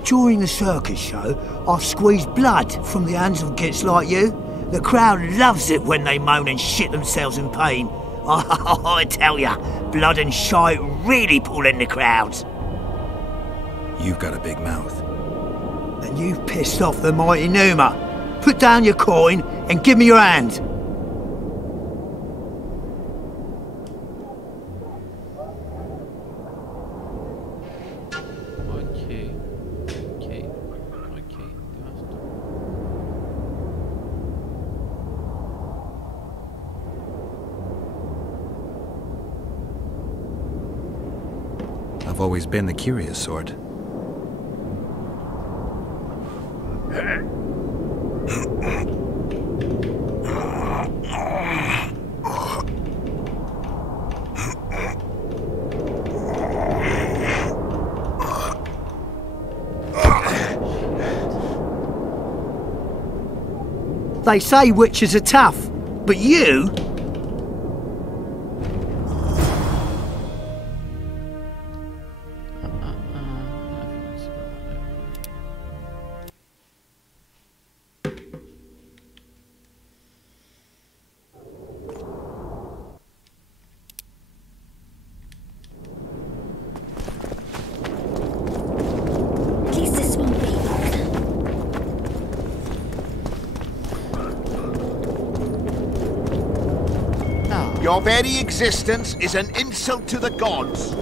During the circus show, I've squeezed blood from the hands of gits like you. The crowd loves it when they moan and shit themselves in pain. Oh, I tell ya, blood and shite really pull in the crowds. You've got a big mouth. And you've pissed off the mighty Numa. Put down your coin and give me your hand. I've always been the curious sort. They say witches are tough, but you... Your very existence is an insult to the gods.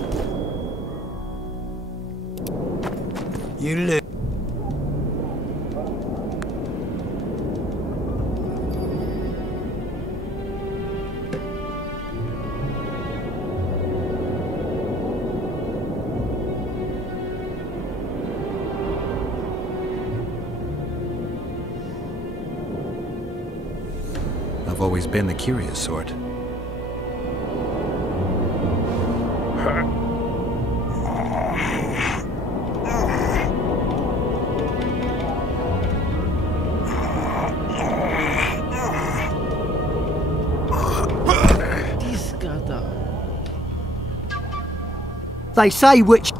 You live. I've always been the curious sort. They say which...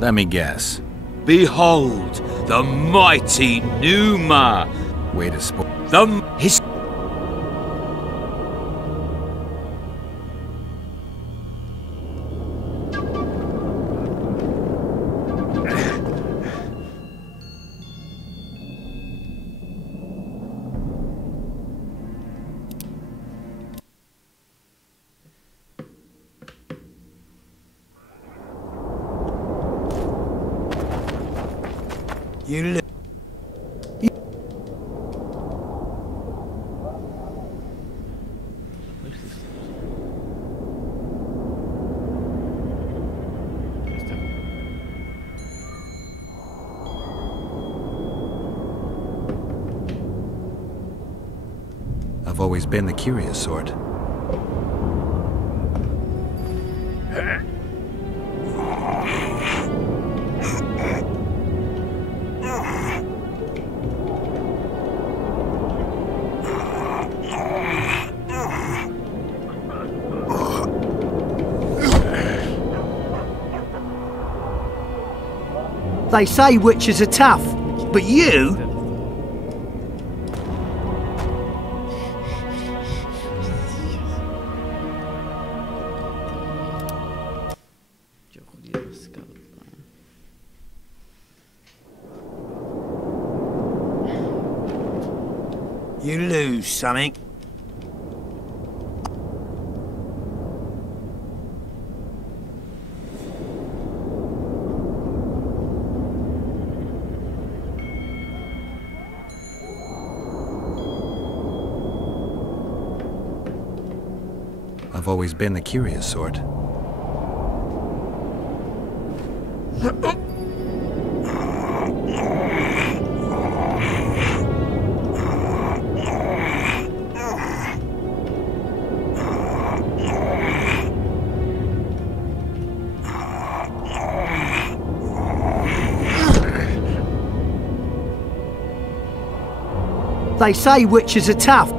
Let me guess. Behold, the mighty Numa! Way to spoil. His... You live. I've always been the curious sort. They say witches are tough, but you... You lose something. I've always been the curious sort. They say witches are tough.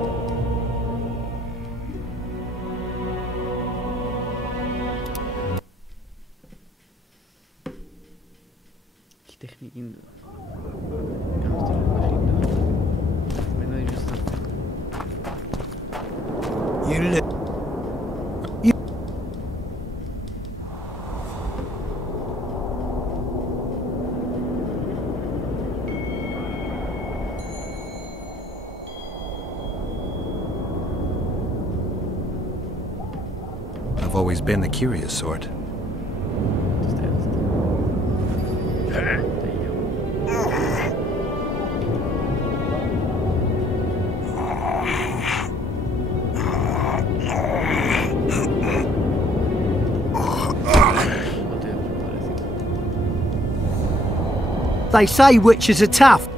I've always been the curious sort. They say witches are tough.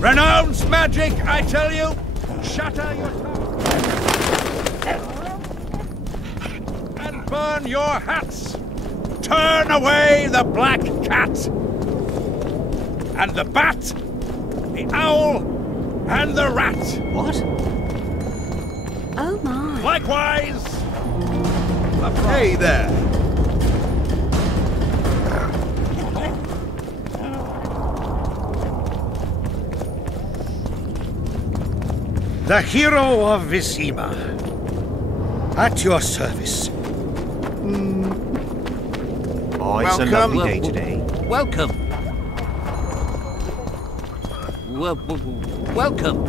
Renounce magic, I tell you! Shatter your tongue! And burn your hats! Turn away the black cat! And the bat, the owl, and the rat! What? Oh my. Likewise, the frog. Hey there! The hero of Vizima. At your service. Oh, it's a lovely day today. Welcome. Welcome.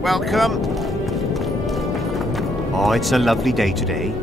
Welcome. Oh, it's a lovely day today.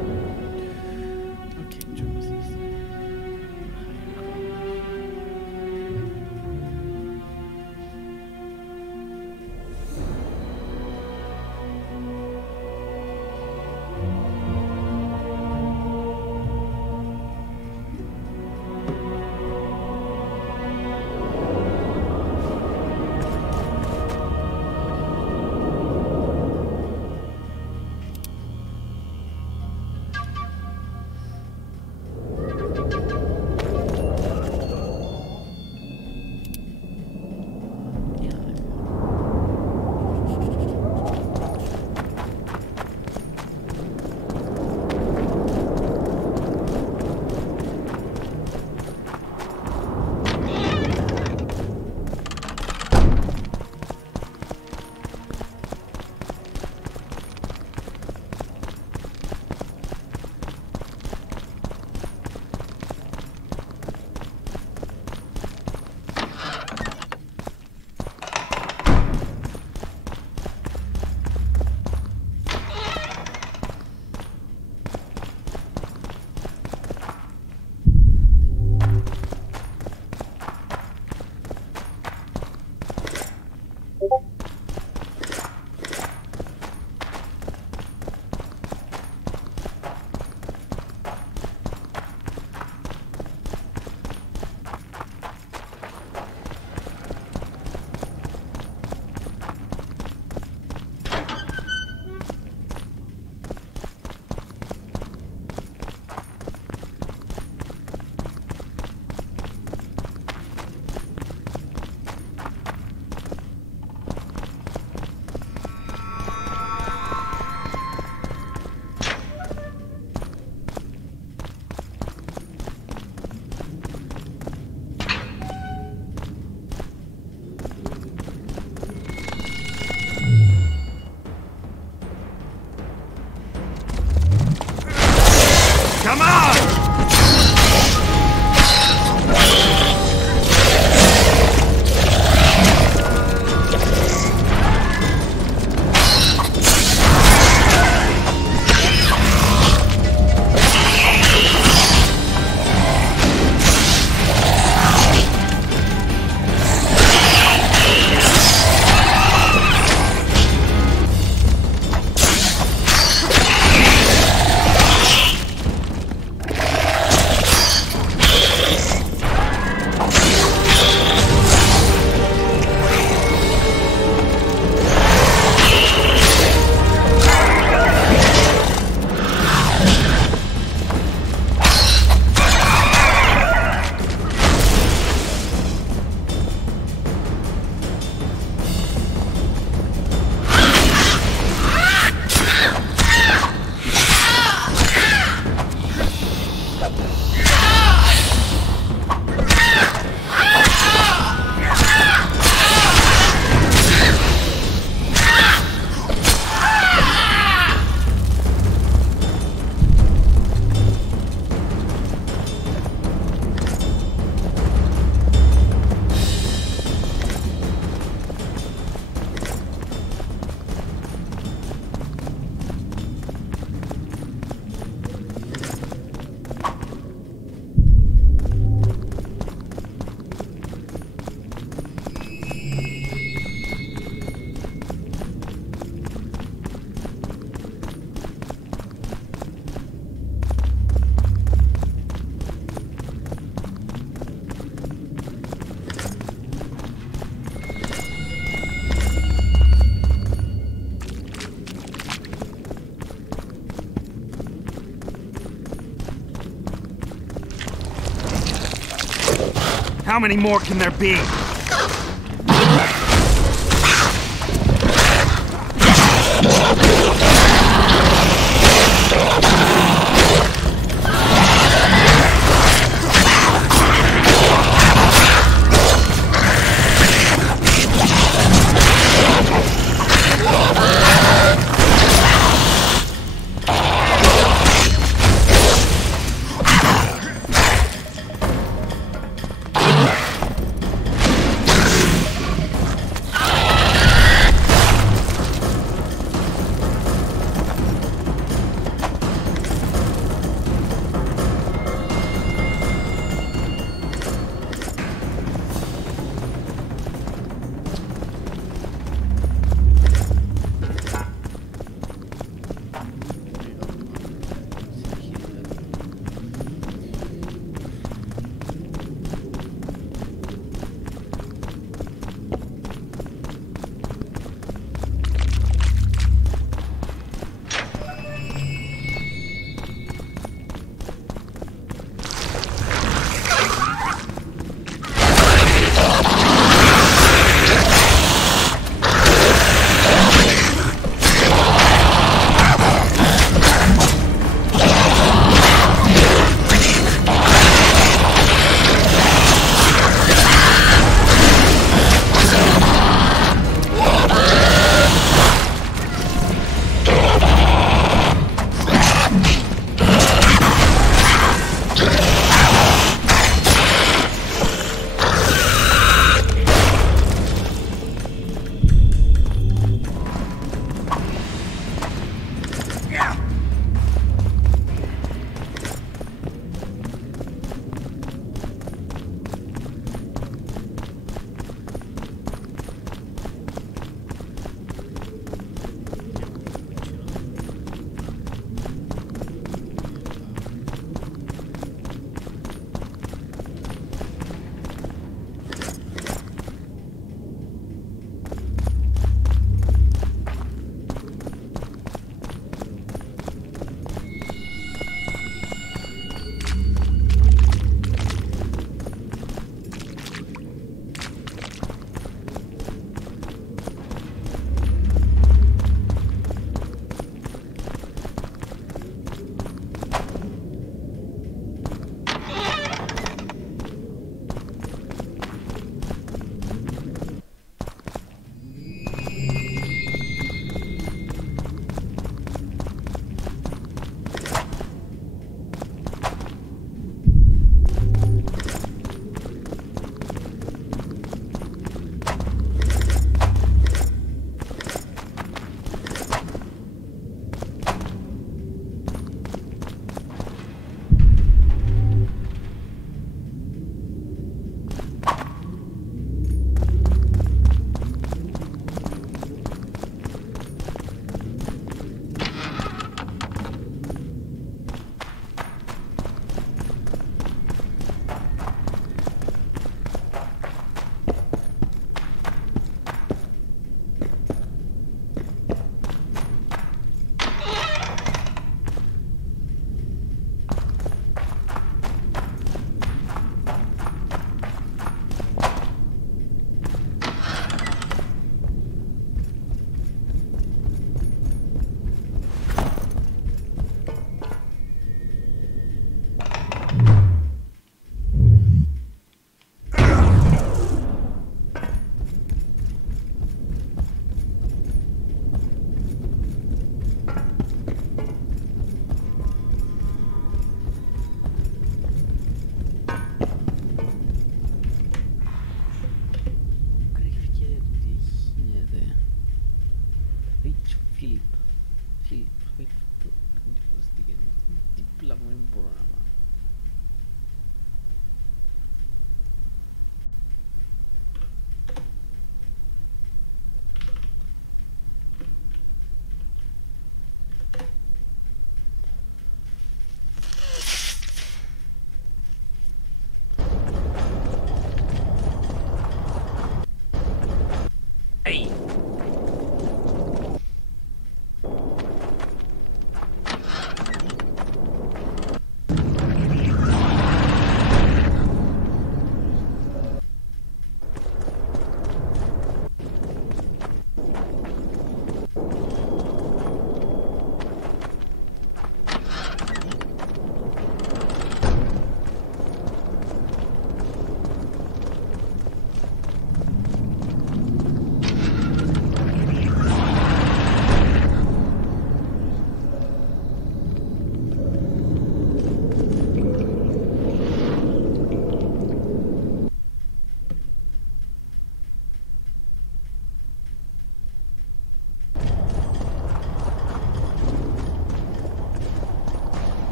How many more can there be?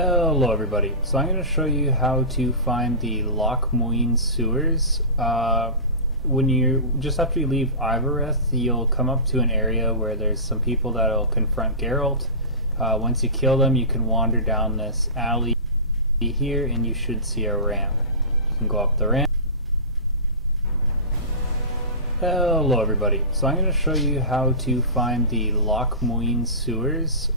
Hello everybody, so I'm going to show you how to find the Loch Moyne sewers. Just after you leave Ivarith, you'll come up to an area where there's some people that'll confront Geralt. Once you kill them, you can wander down this alley here and you should see a ramp. You can go up the ramp. Hello everybody, so I'm going to show you how to find the Loch Moyne sewers.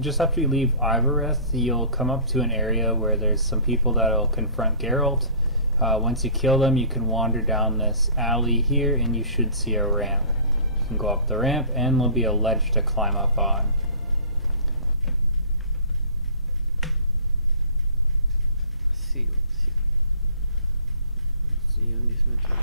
Just after you leave Ivarith, you'll come up to an area where there's some people that'll confront Geralt. Once you kill them, you can wander down this alley here and you should see a ramp. You can go up the ramp and there'll be a ledge to climb up on. Let's see on this material.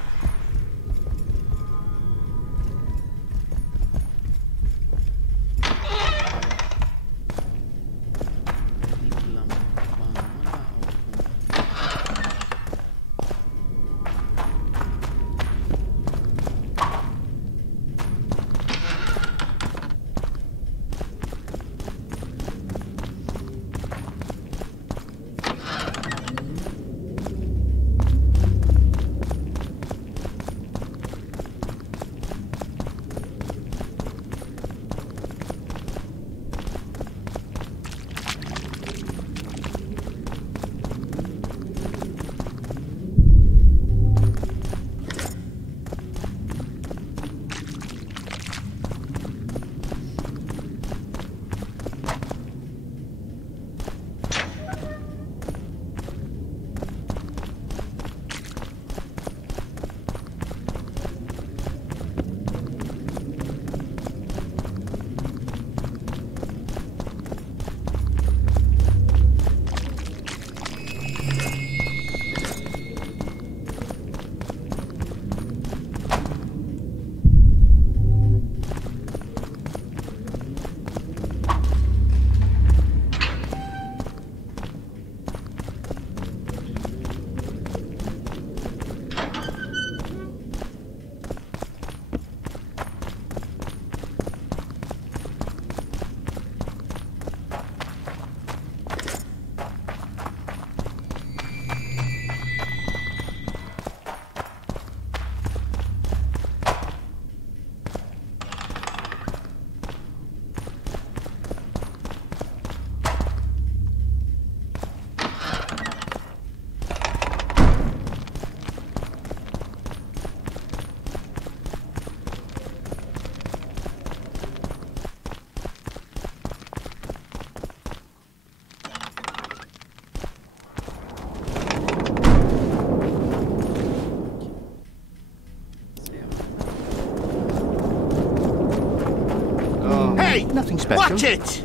Nothing special. Watch it!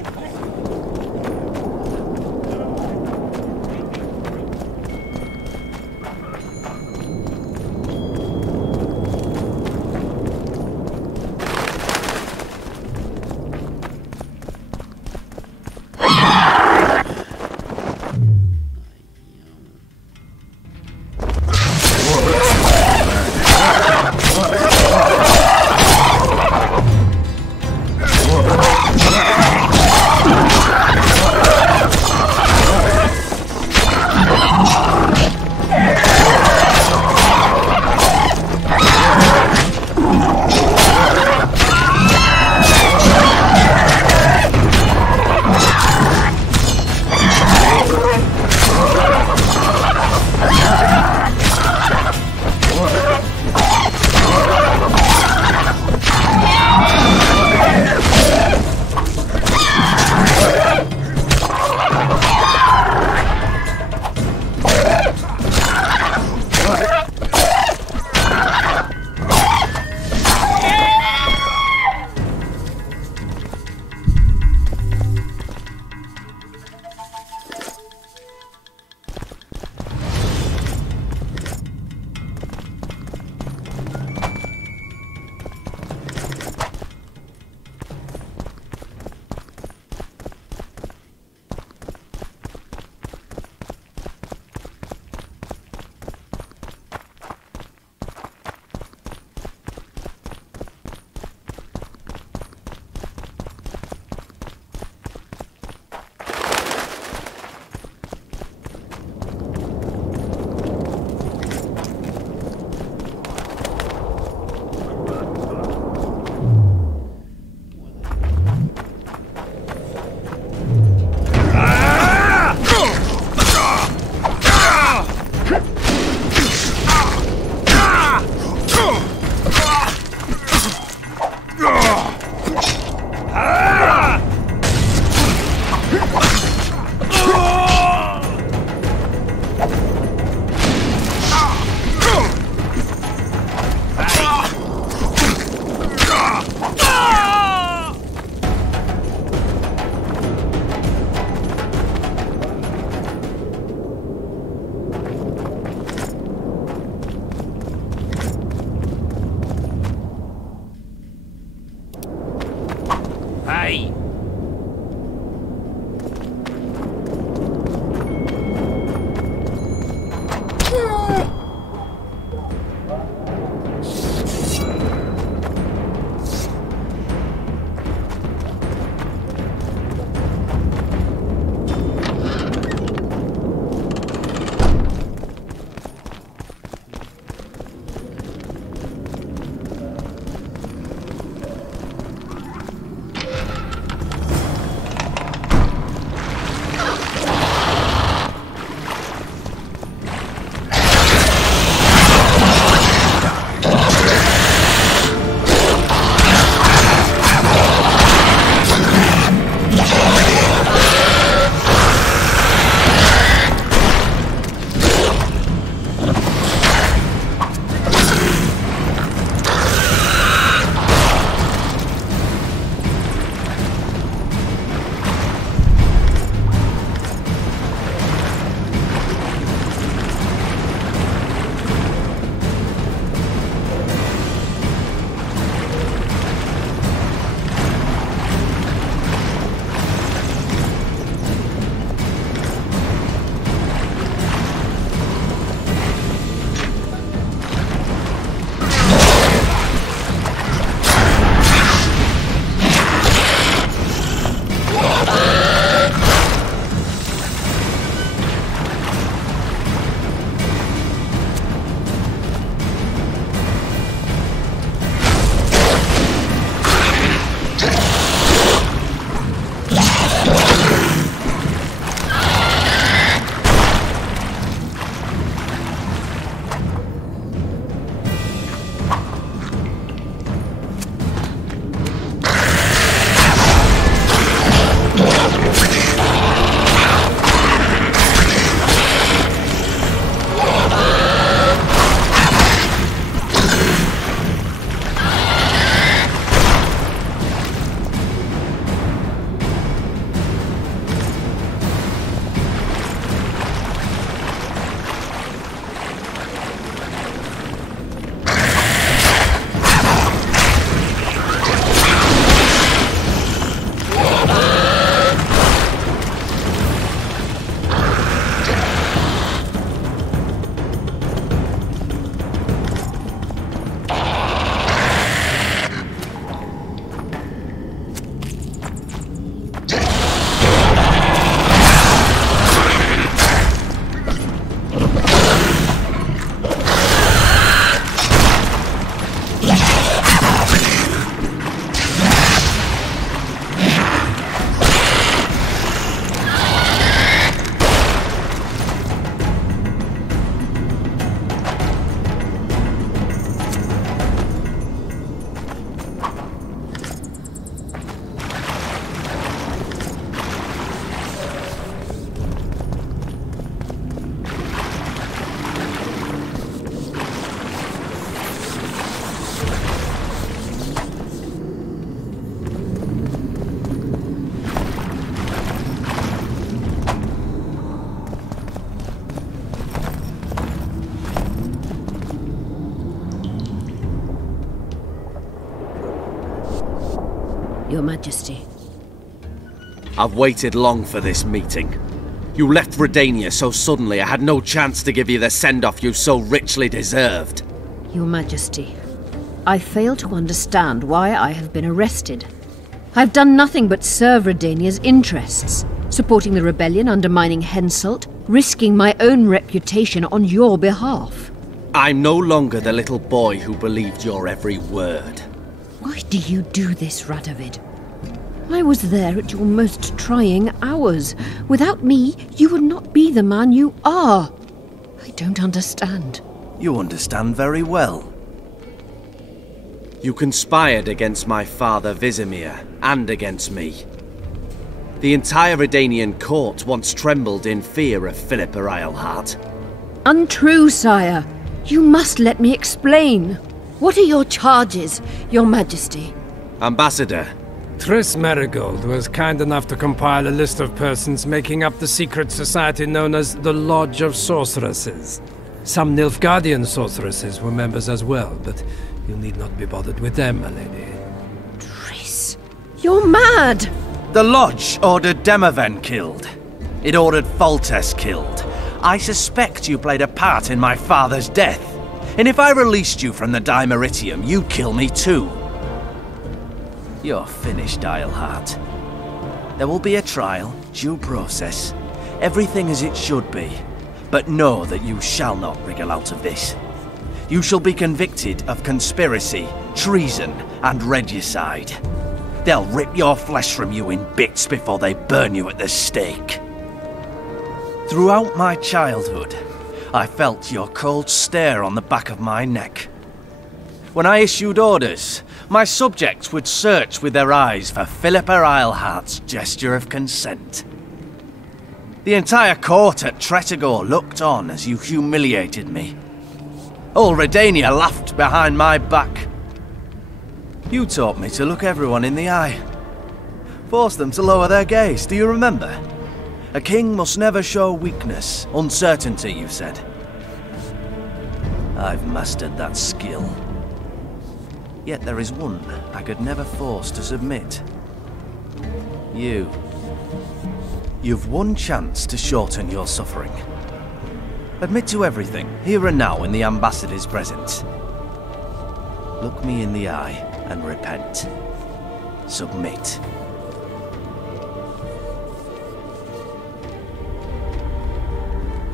Your Majesty. I've waited long for this meeting. You left Redania so suddenly I had no chance to give you the send-off you so richly deserved. Your Majesty, I fail to understand why I have been arrested. I've done nothing but serve Redania's interests, supporting the rebellion, undermining Henselt, risking my own reputation on your behalf. I'm no longer the little boy who believed your every word. Why do you do this, Radovid? I was there at your most trying hours. Without me, you would not be the man you are. I don't understand. You understand very well. You conspired against my father Vizimir, and against me. The entire Redanian court once trembled in fear of Philippa Eilhart. Untrue, sire. You must let me explain. What are your charges, Your Majesty? Ambassador. Triss Merigold was kind enough to compile a list of persons making up the secret society known as the Lodge of Sorceresses. Some Nilfgaardian sorceresses were members as well, but you need not be bothered with them, my lady. Triss, you're mad! The Lodge ordered Demoven killed. It ordered Foltest killed. I suspect you played a part in my father's death. And if I released you from the Dimeritium, you'd kill me too. You're finished, Eilhart. There will be a trial, due process, everything as it should be. But know that you shall not wriggle out of this. You shall be convicted of conspiracy, treason, and regicide. They'll rip your flesh from you in bits before they burn you at the stake. Throughout my childhood, I felt your cold stare on the back of my neck. When I issued orders, my subjects would search with their eyes for Philippa Eilhart's gesture of consent. The entire court at Tretogor looked on as you humiliated me. All Redania laughed behind my back. You taught me to look everyone in the eye. Forced them to lower their gaze, do you remember? A king must never show weakness, uncertainty, you said. I've mastered that skill. Yet there is one I could never force to submit. You. You've one chance to shorten your suffering. Admit to everything, here and now in the Ambassador's presence. Look me in the eye and repent. Submit.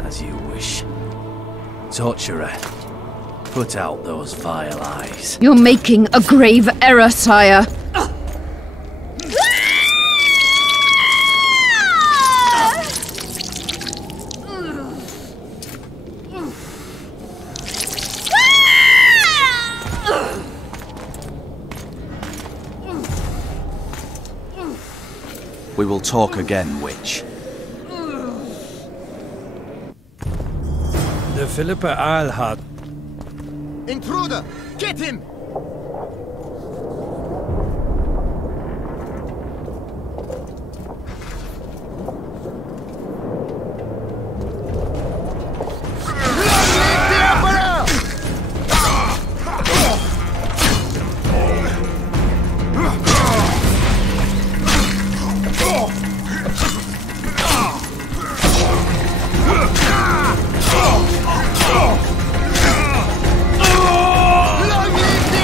As you wish. Torturer, put out those vile eyes. You're making a grave error, sire. We will talk again, witch. The Philippa Eilhart. Intruder! Get him! Long live the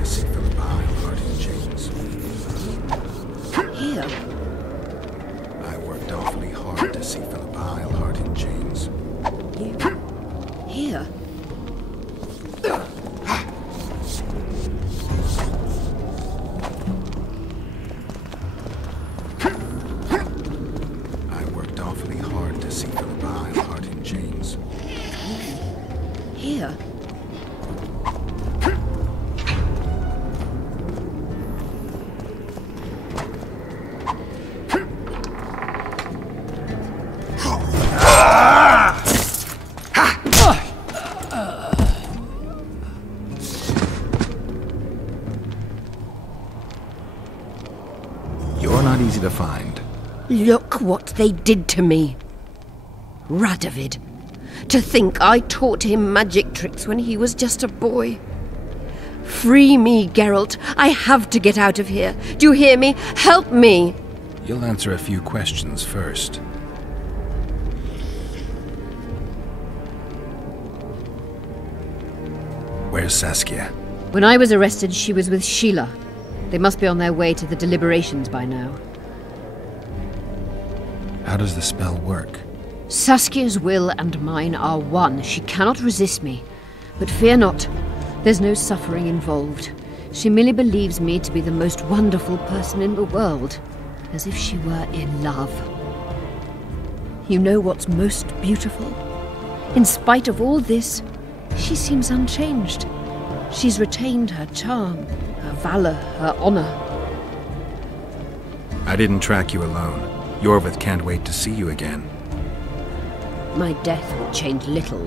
to see Philippa Eilhart in chains. Here. I worked awfully hard to see Philippa Eilhart in chains. Here. I worked awfully hard to see Philippa Eilhart in chains. Here. You're not easy to find. Look what they did to me. Radovid. To think I taught him magic tricks when he was just a boy. Free me, Geralt. I have to get out of here. Do you hear me? Help me! You'll answer a few questions first. Where's Saskia? When I was arrested, she was with Sheila. They must be on their way to the deliberations by now. How does the spell work? Saskia's will and mine are one. She cannot resist me. But fear not. There's no suffering involved. She merely believes me to be the most wonderful person in the world. As if she were in love. You know what's most beautiful? In spite of all this, she seems unchanged. She's retained her charm, her valor, her honor. I didn't track you alone. Yorvith can't wait to see you again. My death will change little.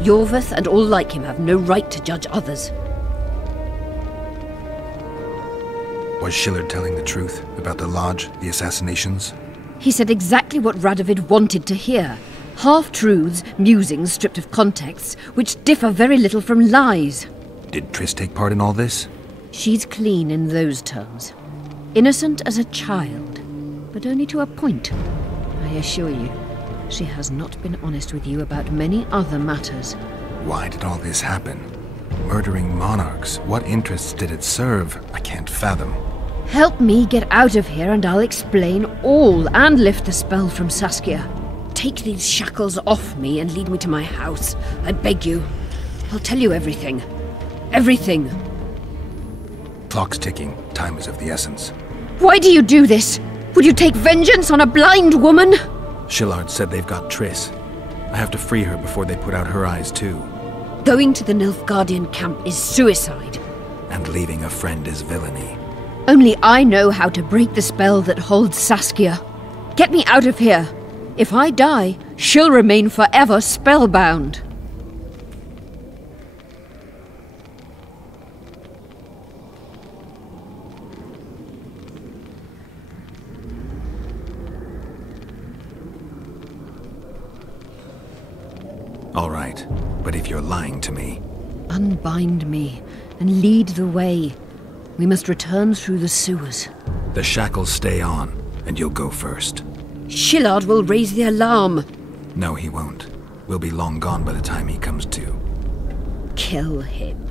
Yorvith and all like him have no right to judge others. Was Schiller telling the truth about the Lodge, the assassinations? He said exactly what Radovid wanted to hear. Half-truths, musings stripped of context, which differ very little from lies. Did Triss take part in all this? She's clean in those terms. Innocent as a child, but only to a point. I assure you, she has not been honest with you about many other matters. Why did all this happen? Murdering monarchs, what interests did it serve? I can't fathom. Help me get out of here and I'll explain all and lift the spell from Saskia. Take these shackles off me and lead me to my house. I beg you. I'll tell you everything. Everything. Clock's ticking. Time is of the essence. Why do you do this? Would you take vengeance on a blind woman? Shillard said they've got Triss. I have to free her before they put out her eyes too. Going to the Nilfgaardian camp is suicide. And leaving a friend is villainy. Only I know how to break the spell that holds Saskia. Get me out of here. If I die, she'll remain forever spellbound. All right, but if you're lying to me... Unbind me and lead the way. We must return through the sewers. The shackles stay on, and you'll go first. Shillard will raise the alarm. No, he won't. We'll be long gone by the time he comes to. Kill him.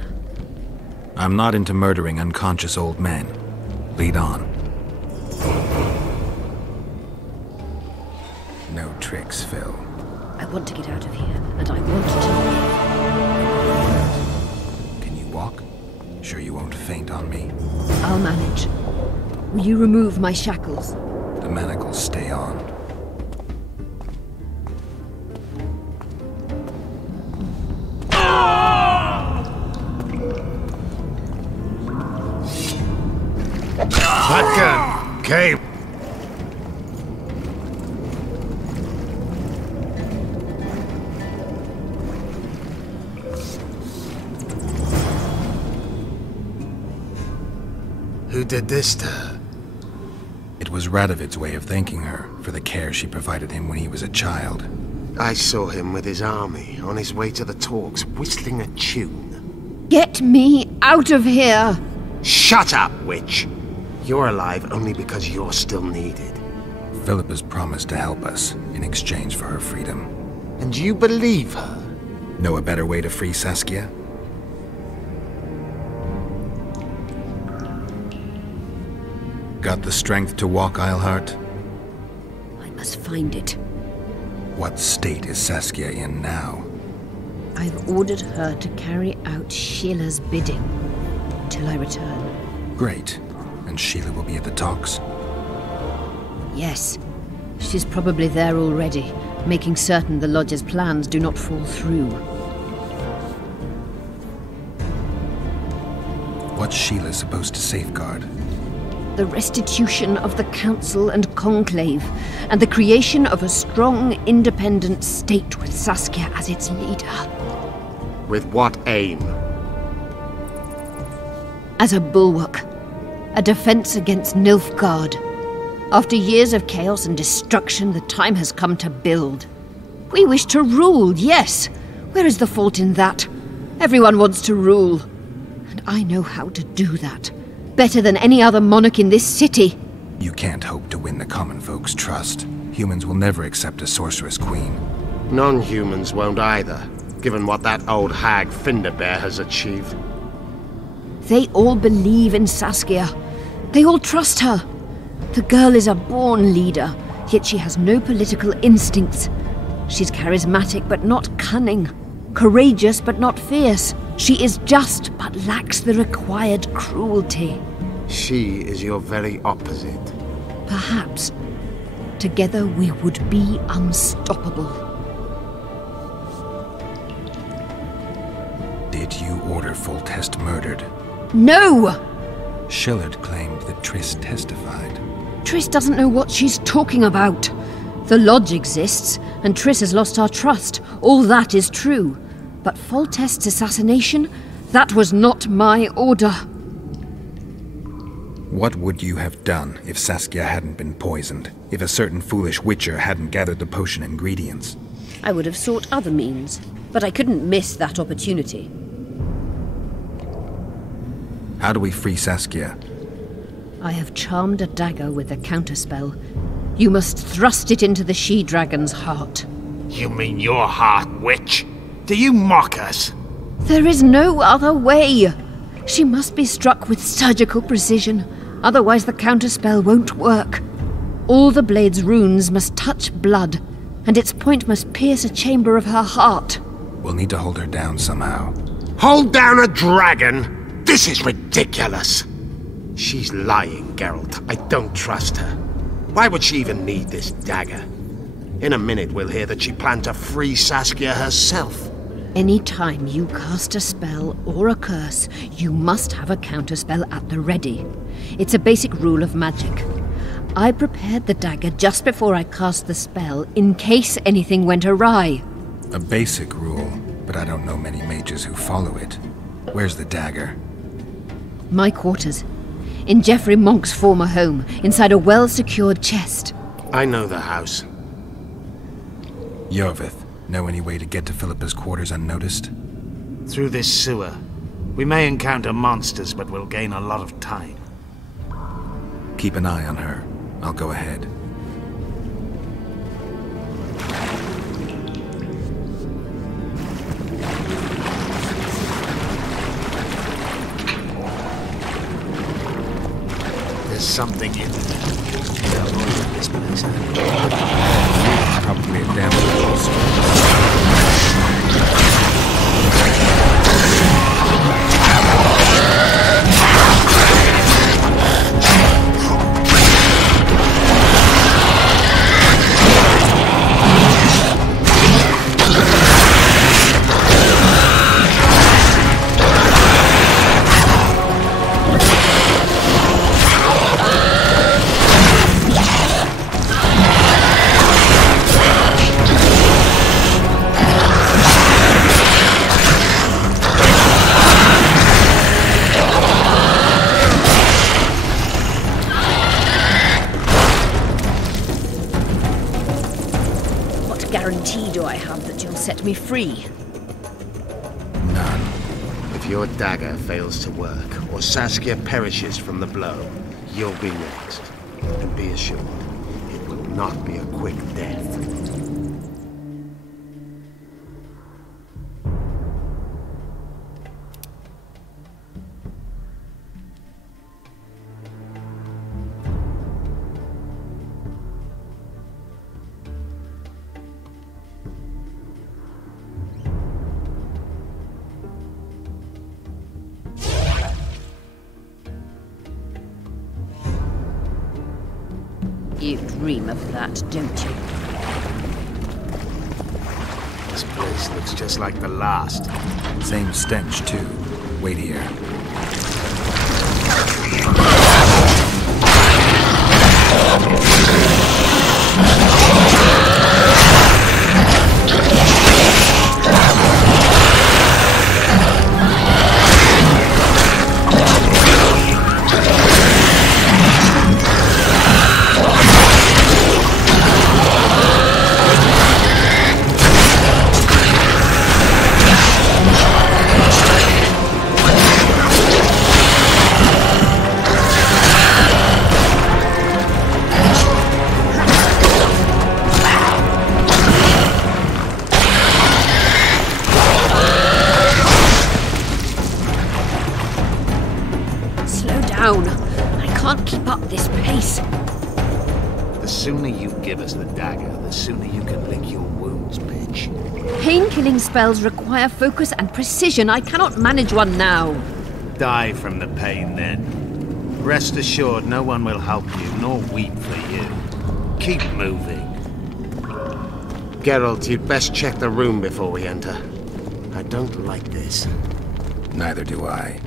I'm not into murdering unconscious old men. Lead on. No tricks, Phil. I want to get out of here, and I want to. Can you walk? Sure you won't faint on me? I'll manage. Will you remove my shackles? The manacles stay on. Shotgun! Cave! Who did this to her? It was Radovid's way of thanking her for the care she provided him when he was a child. I saw him with his army on his way to the talks, whistling a tune. Get me out of here! Shut up, witch! You're alive only because you're still needed. Philippa's promised to help us in exchange for her freedom. And you believe her? Know a better way to free Saskia? got the strength to walk, Eilhart? I must find it. What state is Saskia in now? I've ordered her to carry out Sheila's bidding until I return. Great. And Sheila will be at the talks? Yes. She's probably there already, making certain the Lodge's plans do not fall through. What's Sheila supposed to safeguard? The restitution of the Council and Conclave, and the creation of a strong, independent state with Saskia as its leader. With what aim? As a bulwark. A defense against Nilfgaard. After years of chaos and destruction, the time has come to build. We wish to rule, yes. Where is the fault in that? Everyone wants to rule. And I know how to do that. Better than any other monarch in this city. You can't hope to win the common folk's trust. Humans will never accept a sorceress queen. Non-humans won't either, given what that old hag Finderbear has achieved. They all believe in Saskia. They all trust her. The girl is a born leader, yet she has no political instincts. She's charismatic but not cunning. Courageous but not fierce. She is just but lacks the required cruelty. She is your very opposite. Perhaps. Together we would be unstoppable. Did you order Foltest murdered? No! Shillard claimed that Triss testified. Triss doesn't know what she's talking about. The Lodge exists, and Triss has lost our trust. All that is true. But Foltest's assassination? That was not my order. What would you have done if Saskia hadn't been poisoned? If a certain foolish witcher hadn't gathered the potion ingredients? I would have sought other means, but I couldn't miss that opportunity. How do we free Saskia? I have charmed a dagger with a counterspell. You must thrust it into the she-dragon's heart. You mean your heart, witch? Do you mock us? There is no other way. She must be struck with surgical precision, otherwise the counterspell won't work. All the blade's runes must touch blood, and its point must pierce a chamber of her heart. We'll need to hold her down somehow. Hold down a dragon? This is ridiculous. She's lying, Geralt. I don't trust her. Why would she even need this dagger? In a minute we'll hear that she planned to free Saskia herself. Any time you cast a spell or a curse, you must have a counterspell at the ready. It's a basic rule of magic. I prepared the dagger just before I cast the spell, in case anything went awry. A basic rule, but I don't know many mages who follow it. Where's the dagger? My quarters. In Geoffrey Monk's former home, inside a well-secured chest. I know the house. Yorvith, know any way to get to Philippa's quarters unnoticed? Through this sewer. We may encounter monsters, but we'll gain a lot of time. Keep an eye on her. I'll go ahead. There's something in this place. Probably a damn set me free? None. If your dagger fails to work, or Saskia perishes from the blow, you'll be next. And be assured, it will not be a quick death. You dream of that, don't you? This place looks just like the last. Same stench, too. Wait here. I can't keep up this pace. The sooner you give us the dagger, the sooner you can lick your wounds, bitch. Pain-killing spells require focus and precision. I cannot manage one now. Die from the pain, then. Rest assured, no one will help you, nor weep for you. Keep moving. Geralt, you'd best check the room before we enter. I don't like this. Neither do I.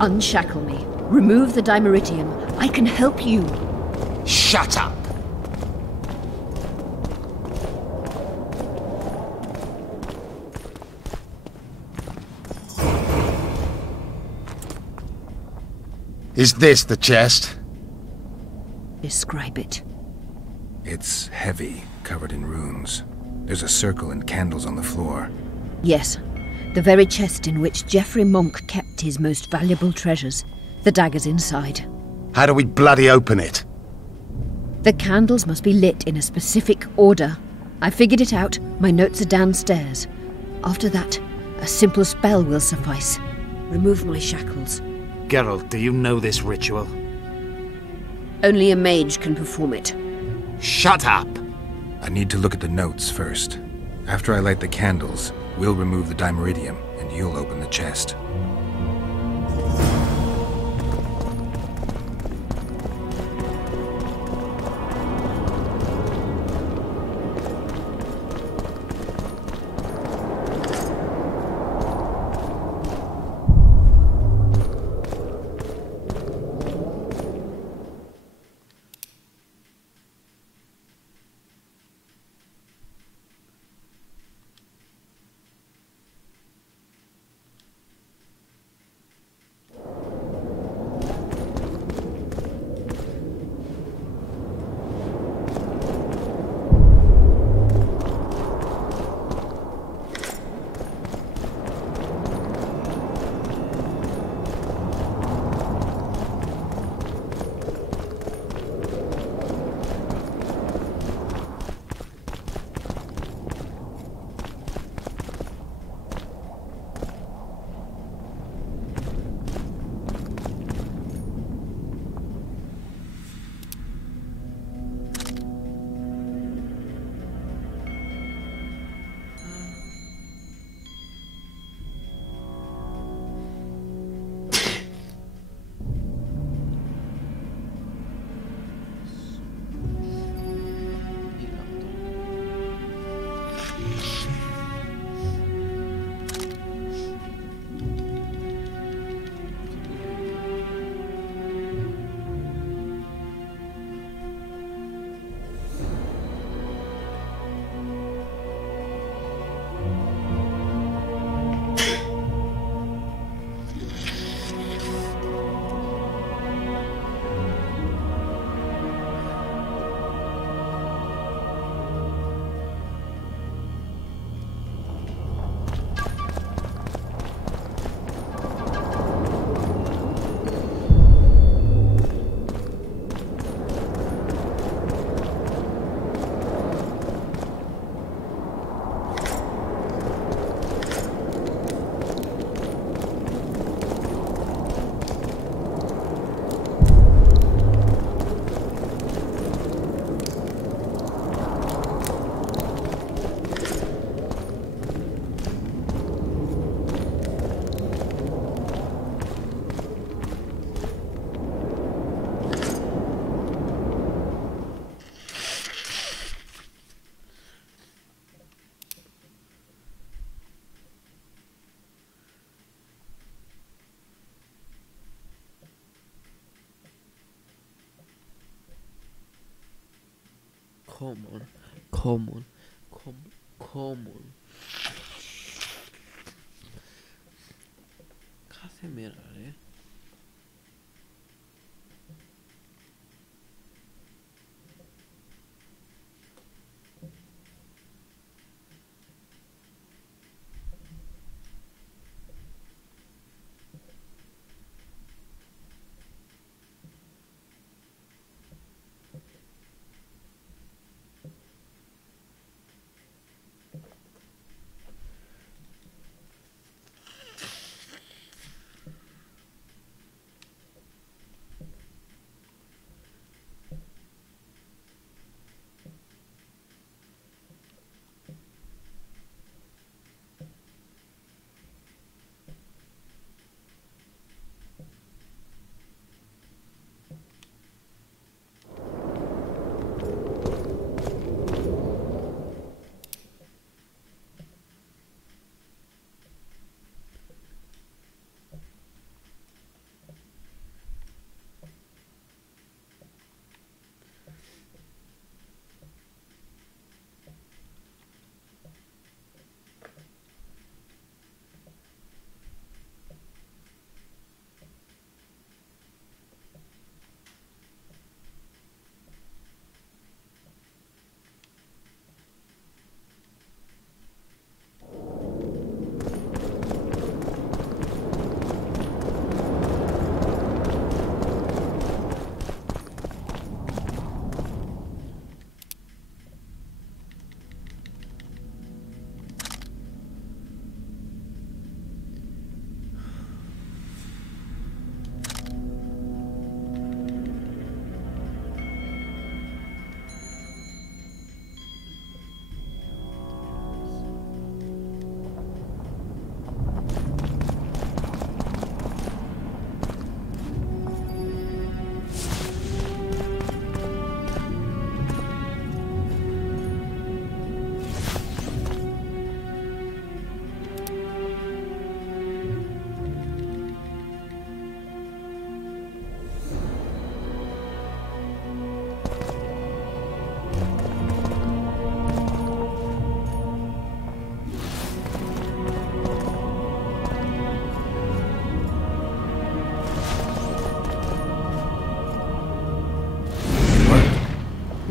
Unshackle me. Remove the Dimeritium. I can help you. Shut up! Is this the chest? Describe it. It's heavy, covered in runes. There's a circle and candles on the floor. Yes. The very chest in which Geoffrey Monk kept his most valuable treasures. The dagger's inside. How do we bloody open it? The candles must be lit in a specific order. I figured it out. My notes are downstairs. After that, a simple spell will suffice. Remove my shackles. Geralt, do you know this ritual? Only a mage can perform it. Shut up! I need to look at the notes first. After I light the candles, we'll remove the Dimeritium, and you'll open the chest. Common. Casemira,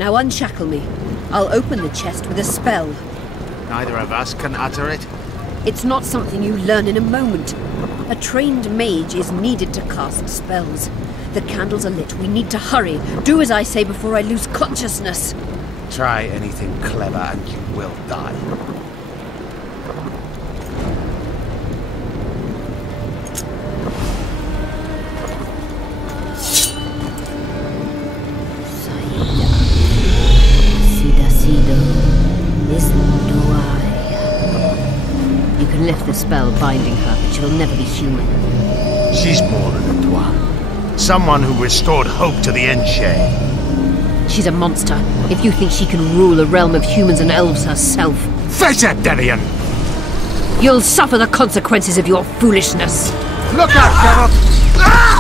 Now unshackle me. I'll open the chest with a spell. Neither of us can utter it. It's not something you learn in a moment. A trained mage is needed to cast spells. The candles are lit. We need to hurry. Do as I say before I lose consciousness. Try anything clever and you will die. You can lift the spell binding her, but she will never be human. She's more than a Dwa. Someone who restored hope to the Enshe. She's a monster. If you think she can rule a realm of humans and elves herself... Face it, Delian! You'll suffer the consequences of your foolishness. Look out, Geralt! Ah!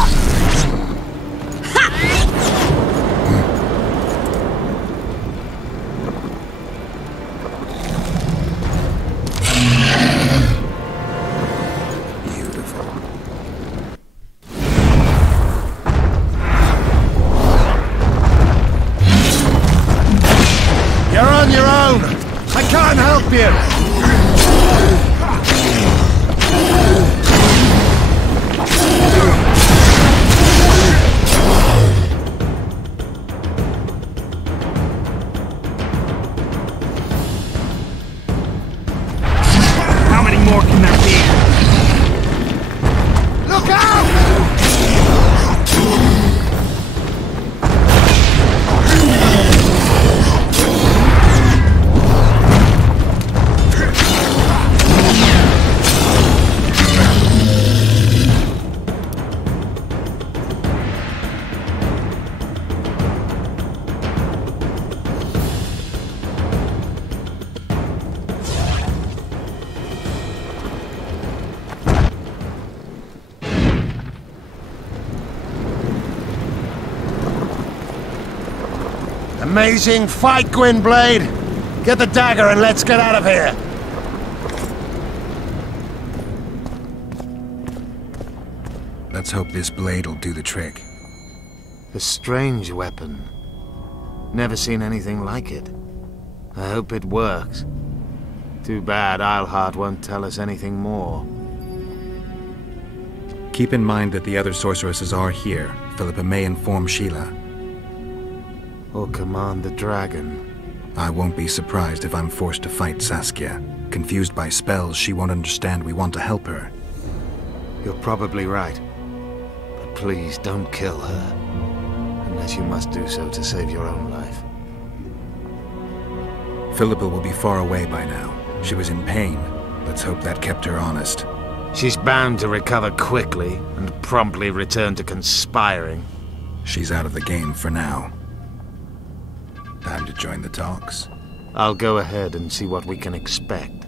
Amazing fight, Gwynblade! Get the dagger and let's get out of here! Let's hope this blade will do the trick. A strange weapon. Never seen anything like it. I hope it works. Too bad Eilhart won't tell us anything more. Keep in mind that the other sorceresses are here. Philippa may inform Sheila. Or command the dragon. I won't be surprised if I'm forced to fight Saskia. Confused by spells, she won't understand we want to help her. You're probably right. But please don't kill her. Unless you must do so to save your own life. Philippa will be far away by now. She was in pain. Let's hope that kept her honest. She's bound to recover quickly and promptly return to conspiring. She's out of the game for now. Time to join the talks. I'll go ahead and see what we can expect.